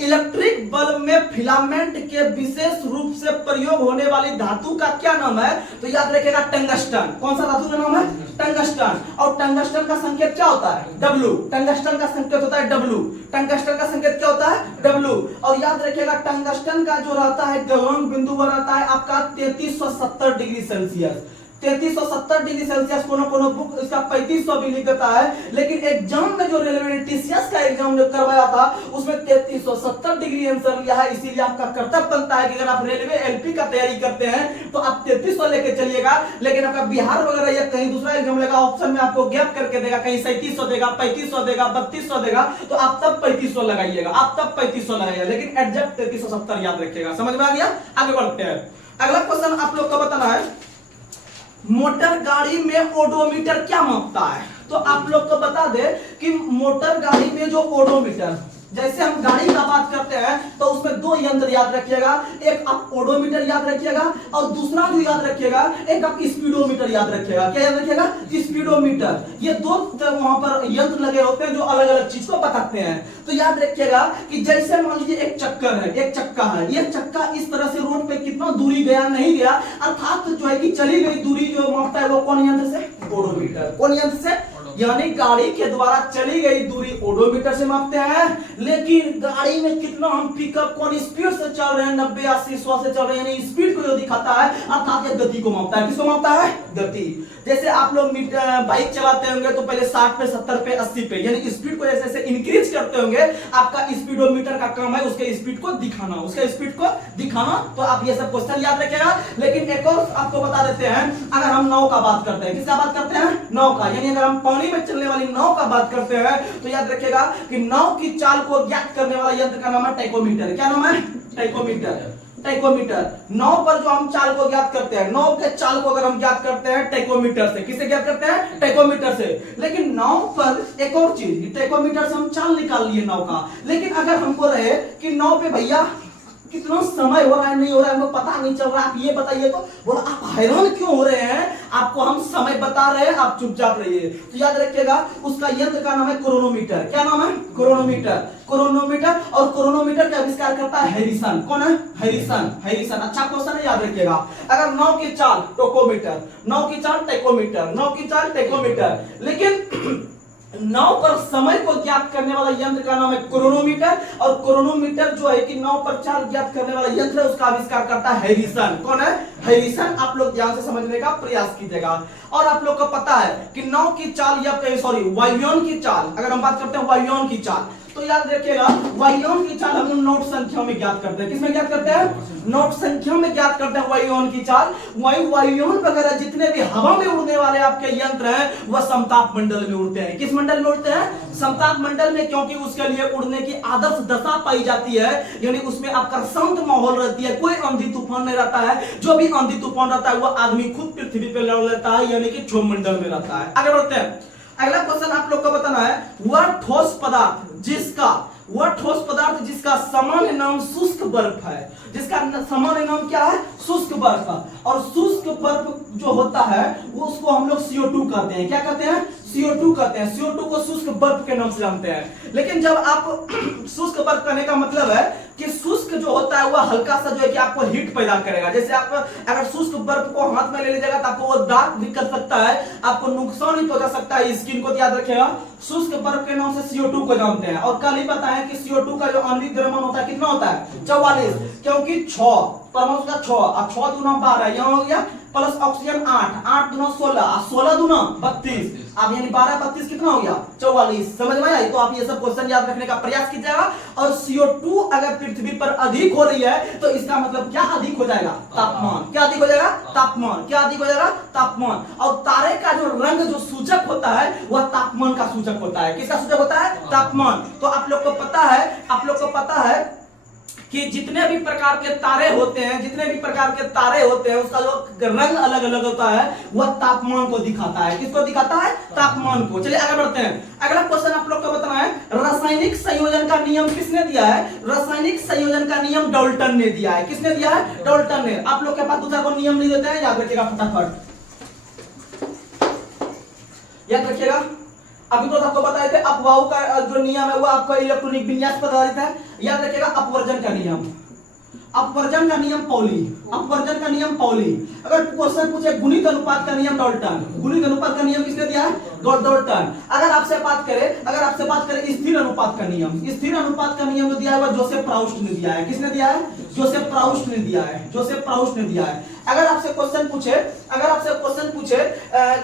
इलेक्ट्रिक बल्ब में फिलामेंट के विशेष रूप से प्रयोग होने वाली धातु का क्या नाम है? तो याद रखिएगा टंगस्टन। कौन सा धातु का नाम है? टंगस्टन। और टंगस्टन का संकेत क्या होता है? W। टंगस्टन का संकेत होता है W। टंगस्टन का संकेत क्या होता है? W। और याद रखिएगा टंगस्टन का जो रहता है गलनांक बिंदु वो रहता है आपका 3370 डिग्री सेल्सियस। 3370 डिग्री सेल्सियस, कोनो बुक इसका 3500 भी लिख देता है, लेकिन एग्जाम में जो रेलवे टीसीएस का एग्जाम जो करवाया था उसमें 3370 डिग्री आंसर लिया है। इसीलिए आपका कर्तव्य बनता है कि अगर आप रेलवे एलपी का तैयारी करते हैं तो आप 3300 लेके चलिएगा। लेकिन आपका बिहार वगैरह या कहीं दूसरा एग्जाम लेगा, ऑप्शन में आपको गैप करके देगा, कहीं 3700 देगा, 3500 देगा, 3200 देगा, तो आप तब 3500 लगाइएगा, आप तब 3500 लगाइएगा, लेकिन एग्जैक्ट 3370 याद रखिएगा। समझ में आ गया? आगे बढ़ते हैं। अगला क्वेश्चन आप लोग को बताना है, मोटर गाड़ी में ओडोमीटर क्या मापता है? तो आप लोग को बता दे कि मोटर गाड़ी में जो ओडोमीटर, जैसे हम गाड़ी का बात करते हैं तो उसमें 2 यंत्र याद रखिएगा, एक आप ओडोमीटर याद रखिएगा और दूसरा जो याद रखिएगा एक आप स्पीडोमीटर याद रखिएगा। क्या याद रखिएगा? स्पीडोमीटर। ये 2 वहां पर यंत्र लगे होते हैं जो अलग अलग चीज को बताते हैं। तो याद रखिएगा कि जैसे मान लीजिए एक चक्कर है, एक चक्का है, ये चक्का इस तरह से रोड पे कितना दूरी गया नहीं गया, अर्थात जो है कि चली गई दूरी जो मापता है वो कौन यंत्र से? ओडोमीटर। कौन यंत्र से? यानी गाड़ी के द्वारा चली गई दूरी ओडोमीटर से मापते हैं, लेकिन गाड़ी में कितना हम पिकअप कौन स्पीड से चल रहे हैं, 90 80 100 से चल रहे हैं, यानी स्पीड को जो दिखाता है अर्थात ये गति को मापता है। किसको मापता है? गति। जैसे आप लोग बाइक चलाते होंगे तो पहले 60 पे 70 पे 80 पे, यानी स्पीड को जैसे जैसे इंक्रीज करते होंगे, आपका स्पीडोमीटर का काम है उसके स्पीड को दिखाना, उसके स्पीड को दिखाना। तो आप ये सब क्वेश्चन याद रखिएगा। लेकिन एक और आपको बता देते हैं, अगर हम नाव का बात करते हैं, किसका बात करते हैं? नाव का। यानी अगर हम पानी में चलने वाली नाव का बात करते हैं तो याद रखिएगा कि नाव की चाल को ज्ञात करने वाला यंत्र का नाम है टैकोमीटर। क्या नाम है? टैकोमीटर। टैकोमीटर। नाव पर जो हम चाल को ज्ञात करते हैं, नाव के चाल को अगर हम ज्ञात करते हैं टैकोमीटर से, किससे ज्ञात करते हैं? टैकोमीटर से। लेकिन नाव पर एक और चीज, टैकोमीटर से हम चाल निकाल लिए नाव का, लेकिन अगर हमको रहे कि नाव पे भैया कितना समय हो रहा है, नहीं हो रहा है, हमको पता नहीं चल रहा, आप ये बताइए, तो बोला आप हैरान क्यों हो रहे हैं, आपको हम समय बता रहे हैं, आप चुपचाप रहिए। तो याद रखिएगा उसका यंत्र का नाम है क्रोनोमीटर। क्या नाम है? क्रोनोमीटर। क्रोनोमीटर। और क्रोनोमीटर का आविष्कार करता है हैरिसन। कौन है? हैरिसन। हैरिसन। अच्छा क्वेश्चन है, याद रखिएगा। अगर नाव की चाल टोकोमीटर, नाव की चाल टैकोमीटर, नाव की चाल टैकोमीटर, लेकिन नाव पर समय को ज्ञात करने वाला यंत्र का नाम है क्रोनोमीटर। और क्रोनोमीटर जो है कि नाव पर चाल ज्ञात करने वाला यंत्र है, उसका आविष्कार करता है हैरिसन। कौन है? हैरिसन। आप लोग ध्यान से समझने का प्रयास कीजिएगा। और आप लोग को पता है कि नाव की चाल या वायुयान की चाल, अगर हम बात करते हैं वायुयान की चाल, तो याद रखिएगा वायुयान की चाल हम लोग नोट संख्या में ज्ञात करते हैं। किसमें ज्ञात करते हैं? नोट संख्या में ज्ञात करते हैं वायुयान की चाल। वायुयान वगैरह जितने भी हवा में उड़ने वाले आपके यंत्र हैं वह समताप मंडल में उड़ते हैं। किस मंडल में उड़ते हैं? समताप मंडल में, क्योंकि उसके लिए उड़ने की आदर्श दशा पाई जाती है, यानी उसमें आपका शांत माहौल रहती है, कोई आंधी तूफान नहीं रहता है। जो भी आंधी तूफान रहता है वह आदमी खुद पृथ्वी पे लड़ लेता है, यानी कि क्षोभ मंडल में रहता है। आगे बढ़ते हैं। अगला क्वेश्चन आप लोग को बताना है, वह ठोस पदार्थ जिसका सामान्य नाम शुष्क बर्फ है। जिसका सामान्य नाम क्या है? शुष्क बर्फ। और शुष्क बर्फ जो होता है वो उसको हम लोग CO2 कहते हैं। क्या कहते हैं? CO2 कहते हैं। CO2 को शुष्क बर्फ के नाम से जानते हैं। लेकिन जब आप शुष्क बर्फ कहने का मतलब है कि शुष्क जो होता है वह हल्का सा जो है कि आपको हीट पैदा करेगा। जैसे आप अगर शुष्क बर्फ को हाथ में ले लीजिएगा तो आपको वो दाग भी कर सकता है, आपको नुकसान भी पहुंचा सकता है स्किन को। याद रखिएगा शुष्क बर्फ के नाम से CO2 को जानते हैं। और कल ही बताया कि CO2 का जो आणविक द्रव्यमान होता है कितना होता है? 44। क्योंकि 6 परमाणु का 6 और 6 दूना 12, यहां हो गया प्लस ऑक्सीजन 8, 8 दूना 16 और 16 दूना 32। अब यानी 12 32 कितना हो गया? 44। समझ में आई? तो आप ये सब क्वेश्चन याद रखने का प्रयास कीजिएगा। और CO2 अगर पृथ्वी पर अधिक हो रही है तो इसका मतलब क्या अधिक हो जाएगा? तापमान। क्या अधिक हो जाएगा? तापमान। क्या अधिक हो जाएगा? तापमान। और तारे का जो रंग जो सूचक होता है वह तापमान का सूचक होता है। किसका सूचक होता है? तापमान। तो आप लोग को पता है कि जितने भी प्रकार के तारे होते हैं उसका जो रंग अलग अलग होता है वह तापमान को दिखाता है। किसको दिखाता है? तापमान को। चलिए आगे बढ़ते हैं। अगला क्वेश्चन आप लोग को बताना है, रासायनिक संयोजन का नियम किसने दिया है? रासायनिक संयोजन का नियम डाल्टन ने दिया है। किसने दिया है? डाल्टन ने। आप लोग के पास दूसरा कोई नियम नहीं देते हैं, याद रखिएगा फटाफट, याद रखिएगा। अभी तो आपको बताए थे अपवाहु का जो नियम है वो आपको इलेक्ट्रॉनिक विन्यास पर आधारित है। याद रखिएगा अपवर्जन का नियम, अपवर्जन का नियम पॉली, अपवर्जन का नियम पॉली। अगर क्वेश्चन पूछे गुणित अनुपात का नियम डाल्टन, गुणित अनुपात का नियम किसने दिया है? डाल्टन। अगर आपसे बात करें स्थिर अनुपात का नियम, स्थिर अनुपात का नियम जो दिया है वह जोसेफ प्राउस्ट ने दिया है। किसने दिया है? जोसेफ प्राउस्ट ने दिया है। जोसेफ प्राउस्ट ने दिया है। अगर आपसे क्वेश्चन पूछे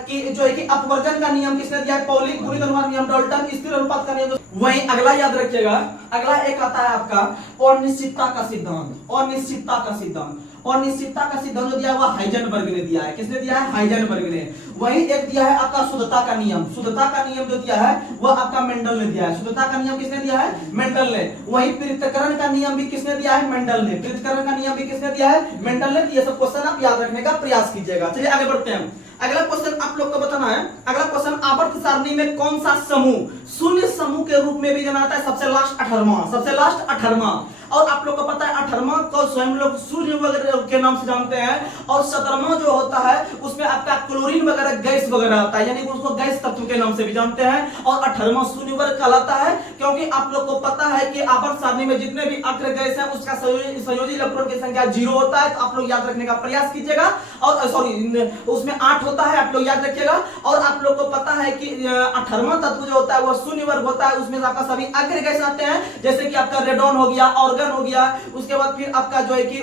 कि जो है कि अपवर्जन का नियम किसने दिया है? पॉली। गुणित अनुपात नियम डाल्टन। स्थिर अनुपात का नियम वही। अगला याद रखिएगा, अगला एक आता है आपका अनिश्चितता का सिद्धांत। अनिश्चितता का सिद्धांत, अनिश्चितता का सिद्धांत जो दिया है वह हाइजेनबर्ग ने दिया है। किसने दिया है? हाइजेनबर्ग ने। वही एक दिया है आपका शुद्धता का नियम। शुद्धता का नियम जो दिया है वह आपका मेंडल ने दिया है। शुद्धता का नियम किसने दिया है? मेंडल ने। वही पृथक्करण का नियम भी किसने दिया है? मेंडल ने। पृथक्करण का नियम भी किसने दिया है? मेंडल ने। ये सब क्वेश्चन आप याद रखने का प्रयास कीजिएगा। चलिए आगे बढ़ते हैं। अगला क्वेश्चन आप लोग को बताना है, अगला क्वेश्चन आवर्त सारणी में कौन सा समूह शून्य समूह के रूप में भी जाना जाता है? सबसे लास्ट 18वां, सबसे लास्ट 18वां। और आप लोग को पता है 18वां को स्वयं लोग सूर्य वगैरह के नाम से जानते हैं, और 17वां जो होता है उसमें आपका क्लोरीन वगैरह गैस वगैरह होता है, यानी उसको गैस तत्व के नाम से भी जानते हैं। और 18वां शून्य वर्ग कहलाता है, क्योंकि आप लोग को पता है कि आवर्त सारणी में जितने भी अग्र गैस है उसका संयोजी इलेक्ट्रॉन की संख्या 0 होता है, तो आप लोग याद रखने का प्रयास कीजिएगा। और सॉरी उसमें 8 होता है, आप लोग याद रखिएगा। और आप लोग को पता है कि 18वां तत्व जो होता है वो शून्य वर्ग होता है, उसमें आपका सभी अग्र गैस आते हैं, जैसे कि आपका रेडॉन हो गया, ऑर्गन हो गया, उसके बाद फिर आपका जो है कि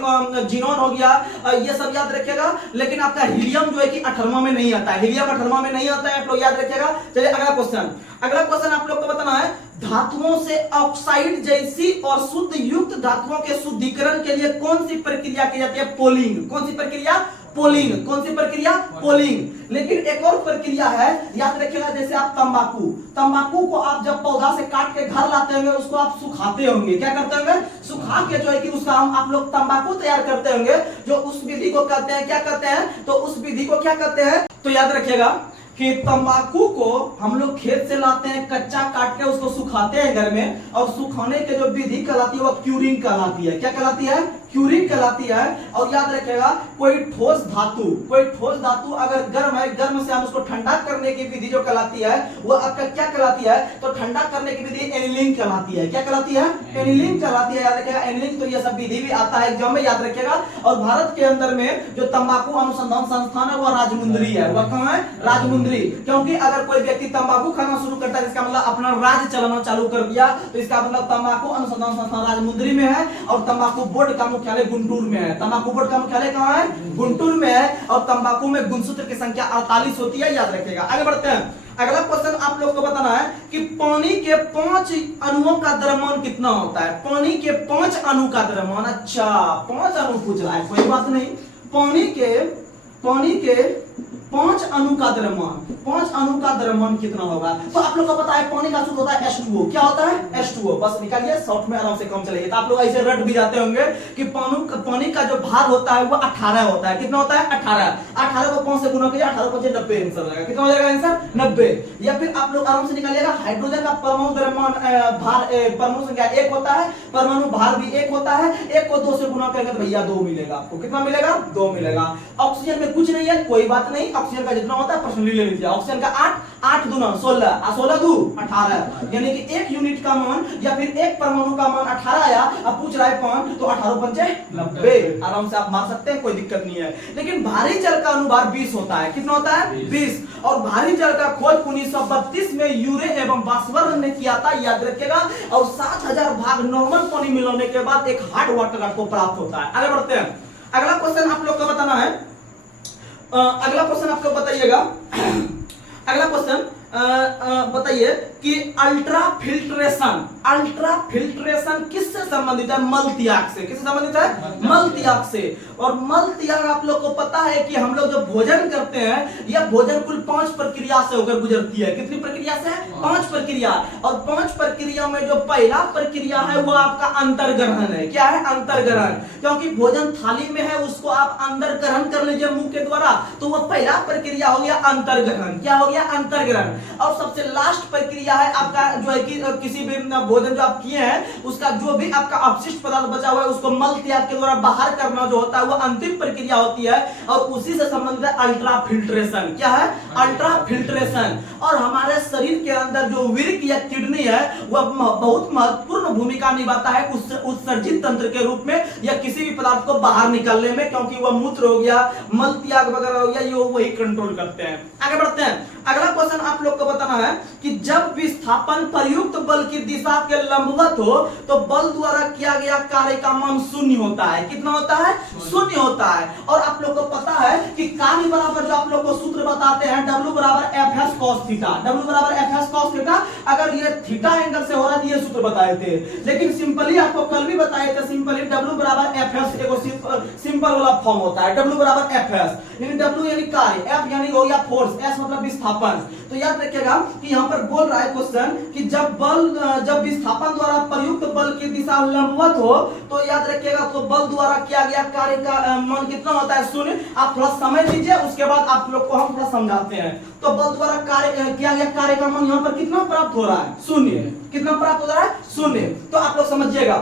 जीनॉन हो गया, ये सब याद रखिएगा। लेकिन आपका हीलियम जो है कि 18वां में नहीं आता है, हीलियम 18वां में नहीं आता है, आप लोग याद रखिएगा। चलिए अगला क्वेश्चन आप लोग को बताना है, धातुओं से ऑक्साइड जैसी और शुद्ध युक्त धातुओं के शुद्धिकरण के लिए कौन सी प्रक्रिया की जाती है? पोलिंग। कौन सी प्रक्रिया? पोलिंग। कौन सी प्रक्रिया? पोलिंग। लेकिन एक और प्रक्रिया है, याद रखिएगा, जैसे आप तंबाकू को आप जब पौधा से काट के घर लाते होंगे, उसको आप सुखाते होंगे, क्या करते होंगे? सुखा के जो है कि उसका आप लोग तंबाकू तैयार करते होंगे, जो उस विधि को कहते हैं, क्या कहते हैं? तो उस विधि को क्या कहते हैं? तो याद रखिएगा कि तंबाकू को हम लोग खेत से लाते हैं, कच्चा काट के उसको सुखाते हैं घर में, और सुखाने के जो विधि कहलाती है वो क्यूरिंग कहलाती है। क्या कहलाती है? क्यूरिंग कहलाती है। और याद रखिएगा, कोई ठोस धातु अगर गर्म है, गर्म से हम उसको ठंडा करने की विधि जो कहलाती है वो आपका क्या कहलाती है? तो ठंडा करने की विधि एनीलिंग कहलाती है। क्या कहलाती है? एनीलिंग कहलाती है, याद रखिएगा एनीलिंग। तो ये सब विधि भी आता है एग्जाम में, याद रखिएगा। और भारत के अंदर में जो तंबाकू अनुसंधान संस्थान है वो राजमुंदरी है। वह कहां है? राजमुंदरी। क्योंकि अगर कोई व्यक्ति तंबाकू खाना शुरू करता है, इसका मतलब अपना राज्य चलाना चालू कर दिया, तो इसका मतलब तंबाकू अनुसंधान संस्थान राजमुंदरी में है, और तंबाकू बोर्ड का मुख्यालय गुंटूर में है। तंबाकू बोर्ड का मुख्यालय कहां है? गुंटूर में है। और तंबाकू में गुणसूत्र की संख्या 48 होती है, याद रखिएगा। आगे बढ़ते हैं। अगला क्वेश्चन आप लोग को बताना है कि पानी के 5 अणुओं का द्रव्यमान कितना होता है? पानी के 5 अणु का द्रव्यमान। अच्छा, 5 अणु पूछ रहा है, कोई बात नहीं। पानी के 5 अणु का द्रव्यमान कितना होगा? तो आप लोग को पता है पानी का सूत्र होता है H2O। क्या होता है? H2O। बस निकालिए, शॉर्ट में आराम से काम चलेगा। तो आप लोग ऐसे रट भी जाते होंगे कि पानी का जो भार होता है वो 18 होता है। कितना होता है? 18 को 5 से गुना कीजिए, 18 को 90 आंसर हो जाएगा। कितना हो जाएगा आंसर? 90। या फिर आप लोग आराम से निकालिएगा, हाइड्रोजन का परमाणु द्रव्यमान भार परमाणु संख्या 1 होता है, परमाणु भार भी 1 होता है। 1 को 2 से गुना करेंगे तो भैया 2 मिलेगा आपको। कितना मिलेगा? 2 मिलेगा। ऑक्सीजन में कुछ नहीं है, कोई बात नहीं, ऑक्सीजन का जितना होता है पर्सनली ले लीजिए। ऑक्सीजन का 8 दूना 16, 16 दू 18, यानी कि 1 यूनिट का मान या फिर 1 परमाणु का मान 18 आया। अब पूछ रहा है 5, तो 18 पंचे 90, आराम से आप मार सकते हैं, कोई दिक्कत नहीं है। लेकिन भारी जल का अनुभार 20 होता है। कितना होता है? 20। और भारी जल का खोज 1932 में यूरे एवं बास्वर्न ने किया था, याद रखिएगा। और 7000 भाग नॉर्मल पानी मिलाने के बाद एक हार्ड वाटर आपको प्राप्त होता है। आगे बढ़ते हैं। अगला क्वेश्चन आप लोग को बताना है, अगला क्वेश्चन आपको बताइएगा। अगला क्वेश्चन बताइए कि अल्ट्रा फिल्ट्रेशन किससे संबंधित है? मल त्याग से। किससे संबंधित है? मल त्याग से। और मल त्याग आप लोग को पता है कि हम लोग जब भोजन करते हैं, यह भोजन कुल 5 प्रक्रिया से होकर गुजरती है। कितनी प्रक्रिया से? 5 प्रक्रिया। और 5 प्रक्रिया में जो पहला प्रक्रिया है वो आपका अंतर्ग्रहण है। क्या है? अंतर्ग्रहण। क्योंकि भोजन थाली में है, उसको आप अंदर ग्रहण कर लीजिए मुंह के द्वारा, तो वह पहला प्रक्रिया हो गया अंतर्ग्रहण। क्या हो गया? अंतर्ग्रहण। और सबसे लास्ट प्रक्रिया है आपका जो है कि किसी भी भोजन जो आप किए हैं उसका जो भी आपका अपशिष्ट पदार्थ बचा हुआ है उसको मल त्याग के द्वारा बाहर करना जो होता है वो अंतिम प्रक्रिया होती है। और उसी से संबंधित है अल्ट्रा फिल्ट्रेशन। क्या है? Ultra filtration. और हमारे शरीर के अंदर जो वृक्क या किडनी है वह बहुत महत्वपूर्ण भूमिका निभाता है उत्सर्जित तंत्र के रूप में या किसी भी पदार्थ को बाहर निकालने में, क्योंकि वह मूत्र हो गया, मल त्याग वगैरह हो गया, ये वही कंट्रोल करते हैं। आगे बढ़ते हैं। अगला क्वेश्चन आप लोग को बताना है कि जब विस्थापन प्रयुक्त बल की दिशा के लंबवत हो तो बल द्वारा किया गया कार्य का मान 0 होता है। कितना होता है? 0 होता है। और आप लोग को पता है कि कार्य बराबर जो आप लोग को सूत्र बताते हैं W बराबर Fs cos थीटा। W बराबर Fs cos थीटा। अगर ये थीटा एंगल से हो रहा है तो ये सूत्र बताए थे, लेकिन सिंपली आपको कल भी बताए थे, सिंपली W बराबर Fs एगो सिंपल वाला फॉर्म होता है। W बराबर Fs, यानी W यानी कार्य, F यानी हो गया फोर्स, S मतलब विस्थापन। तो याद रखिएगा कि यहाँ पर बोल रहा है क्वेश्चन कि जब विस्थापन द्वारा प्रयुक्त बल की दिशा लंबवत हो तो याद रखिएगा तो बल द्वारा किया गया कार्य का मान कितना होता है? 0। आप थोड़ा समय दीजिए, उसके बाद आप लोग को हम थोड़ा समझाते हैं। तो बल द्वारा किया गया कार्य का मान यहाँ पर कितना प्राप्त हो रहा है? 0। कितना प्राप्त हो रहा है? 0। तो आप लोग समझिएगा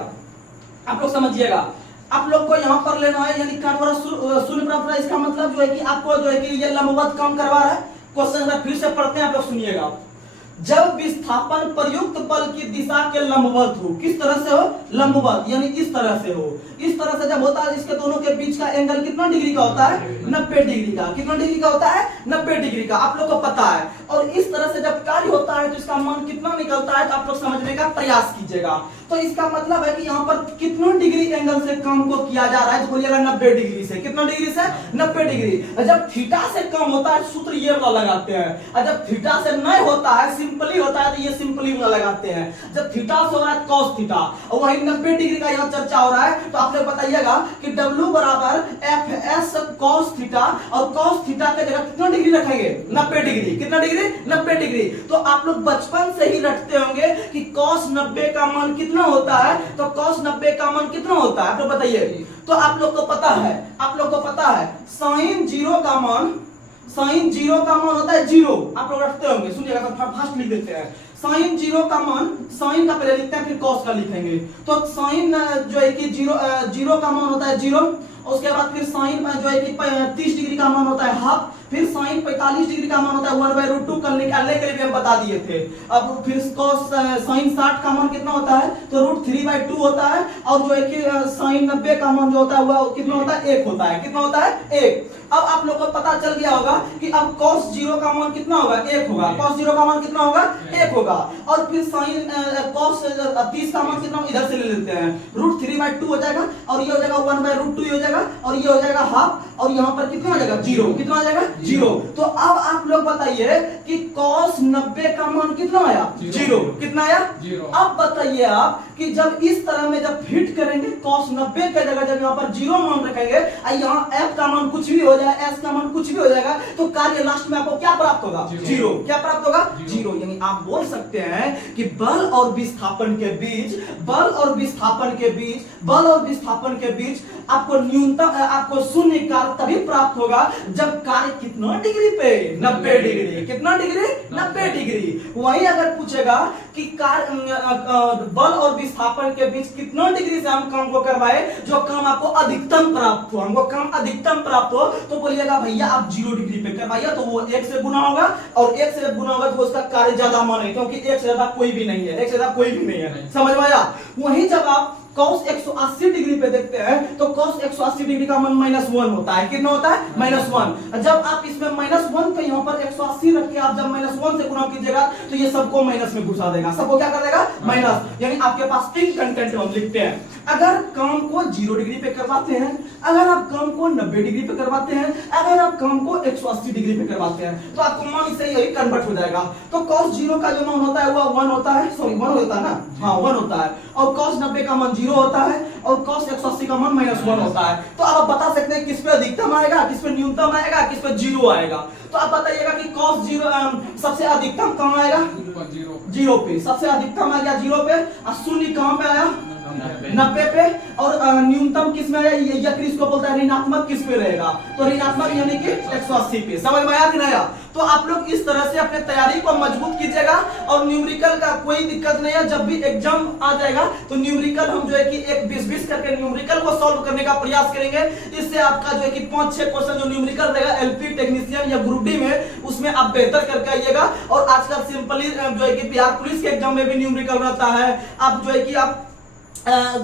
आप लोग समझिएगा, आप लोग को यहाँ पर लेना है, यानी काट वाला शून्य प्राप्त है। इसका मतलब जो है कि आपको जो है कि ये लंबवत काम करवा रहा है। क्वेश्चन फिर से पढ़ते हैं, आप लोग सुनिएगा। जब विस्थापन प्रयुक्त बल की दिशा के लंबवत हो, किस तरह से हो? लंबवत, यानी इस तरह से हो। इस तरह से जब होता है, इसके दोनों के बीच का एंगल कितना डिग्री का होता है? 90 डिग्री का। कितना डिग्री का होता है? 90 डिग्री का, आप लोग को पता है। और इस तरह से जब कार्य होता है तो इसका मान कितना निकलता है, तो आप लोग समझने का प्रयास कीजिएगा। तो इसका मतलब है कि यहाँ पर कितना डिग्री एंगल से काम को किया जा रहा है, तो बोलिएगा 90 डिग्री से। कितना डिग्री से? 90 डिग्री। जब थीटा से कम होता है, सूत्र ये वाला लगाते हैं, और जब थीटा से नहीं होता है, सिंपली होता है, तो ये सिंपली वाला लगाते हैं। जब थीटा से हो रहा है cos थीटा, और वही 90 डिग्री का यहाँ चर्चा हो रहा है, तो आप लोग बताइएगा कि W बराबर FS cos थीटा, और cos थीटा के जगह कितना डिग्री रखेंगे? 90 डिग्री। कितना डिग्री? 90 डिग्री। तो आप लोग बचपन से ही रखते होंगे कि cos 90 का मान कितना होता है, तो cos 90 का मान कितना होता है, आप लोग बताइए। तो आप लोग को पता है, आप लोग को पता है sin 0 का मान, sin 0 का मान होता है 0। आप लोग रखते होंगे, सुनिएगा, तो फास्ट लिख देते हैं। sin 0 का मान, sin का पहले लिखते हैं फिर cos का लिखेंगे। तो sin जो है कि 0 का मान होता है 0, उसके बाद फिर sin जो है कि 30 डिग्री का मान होता है हाफ, फिर sin 45 डिग्री का मान होता है 1/√2। कल निकालने के लिए भी हम बता दिए थे। अब फिर cos sin 60 का मान कितना होता है, तो √3/2 होता है। और जो है कि sin 90 का मान जो होता है वो कितना होता है? 1 होता है। कितना होता है? 1। अब आप लोगों को पता चल गया होगा कि अब cos 0 का मान कितना होगा? 1 होगा। cos 0 का मान कितना होगा? 1 होगा। और फिर sin cos 30 का मान कितना, इधर से ले लेते हैं, √3/2 हो जाएगा, और ये हो जाएगा 1/√2 हो जाएगा, और ये हो जाएगा हाफ, और यहाँ पर कितना हो जाएगा? 0। कितना हो जाएगा? 0। तो अब आप लोग बताइए कि cos 90 का मान कितना आया? 0। कितना आया? 0। अब बताइए आप कि जब इस तरह में जब फिट करेंगे, cos 90 की जगह जब यहाँ पर 0 मान रखेंगे, यहाँ f का मान कुछ भी हो जाए, s का मान कुछ भी हो जाएगा, तो कार्य लास्ट में आपको क्या प्राप्त होगा? 0। क्या प्राप्त होगा? 0। यानी आप बोल सकते हैं कि बल और विस्थापन के बीच, बल और विस्थापन के बीच, बल और विस्थापन के बीच आपको न्यूनतम, आपको शून्य कार्य तभी प्राप्त होगा जब कार्य कितना डिग्री पे? 90 डिग्री। कितना डिग्री? 90 डिग्री। वही अगर पूछेगा कि बल और विस्थापन के बीच कितना डिग्री से हम काम को करवाए जो काम आपको अधिकतम प्राप्त हो, हमको काम अधिकतम प्राप्त हो, तो बोलिएगा भैया आप 0 डिग्री पे करवाइए, तो वो 1 से गुना होगा, और 1 से गुना होगा तो उसका कार्य ज्यादा मानेंगे, क्योंकि 1 से ज्यादा कोई भी नहीं है। 1 से ज्यादा कोई भी नहीं है। समझ में आया? वहीं जब आप cos 180 डिग्री पे देखते हैं, तो cos 180 डिग्री का मान -1 होता है। कितना होता है? -1। जब आप इसमें -1 पे यहाँ पर 180 रख के आप जब -1 से गुना कीजिएगा, तो ये सबको माइनस में घुसा देगा। सबको क्या कर देगा? माइनस। यानी आपके पास 3 कंटेंट हम लिखते हैं। अगर काम को 0 डिग्री पे करवाते हैं, अगर आप काम को 90 डिग्री पे करवाते हैं, अगर आप काम को 180 डिग्री पे करवाते हैं, तो आपको मान से यही कन्वर्ट हो जाएगा। तो cos 0 का जो मान होता है वो 1 होता है, सॉरी 1 होता है ना, हाँ 1 होता है, और cos 90 का मान 0 होता है, और cos 180 का मान -1 होता है। तो आप बता सकते हैं किस पे अधिकतम आएगा, किस पे न्यूनतम आएगा, किस पे 0 आएगा। तो आप बताइएगा कि cos 0 सबसे अधिकतम कहाँ आएगा? 0 पे। सबसे अधिकतम आ गया 0 पे, और शून्य कहाँ पे आया? 90 पे। और न्यूनतम किस में है? ये किसको बोलता है? ऋणात्मक किस पे रहेगा? तो ऋणात्मक यानी कि 180 पे। समझ में आया कि नहीं आया? तो आप लोग इस तरह से अपने तैयारी को मजबूत कीजिएगा, और न्यूमेरिकल का कोई दिक्कत नहीं है। जब भी एग्जाम आ जाएगा तो न्यूमेरिकल हम जो है कि एक 20-20 करके न्यूमेरिकल को सॉल्व करने का प्रयास करेंगे। इससे आपका जो है कि 5-6 क्वेश्चन जो न्यूमेरिकल रहेगा एलपी टेक्नीशियन या ग्रुप डी में, उसमें आप बेहतर करके आइएगा। और आजकल सिंपली जो है कि बिहार पुलिस के एग्जाम में भी न्यूमेरिकल रहता है। आप जो है कि आप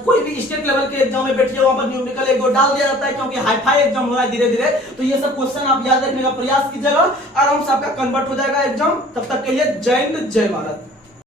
कोई भी स्टेट लेवल के एग्जाम में बैठिए, वहां पर न्यूमेरिकल 1-2 डाल दिया जाता है, क्योंकि हाई-फाई एग्जाम हो रहा है धीरे धीरे। तो ये सब क्वेश्चन आप याद रखने का प्रयास कीजिएगा, आराम से आपका कन्वर्ट हो जाएगा एग्जाम। तब तक के लिए जय हिंद, जय भारत।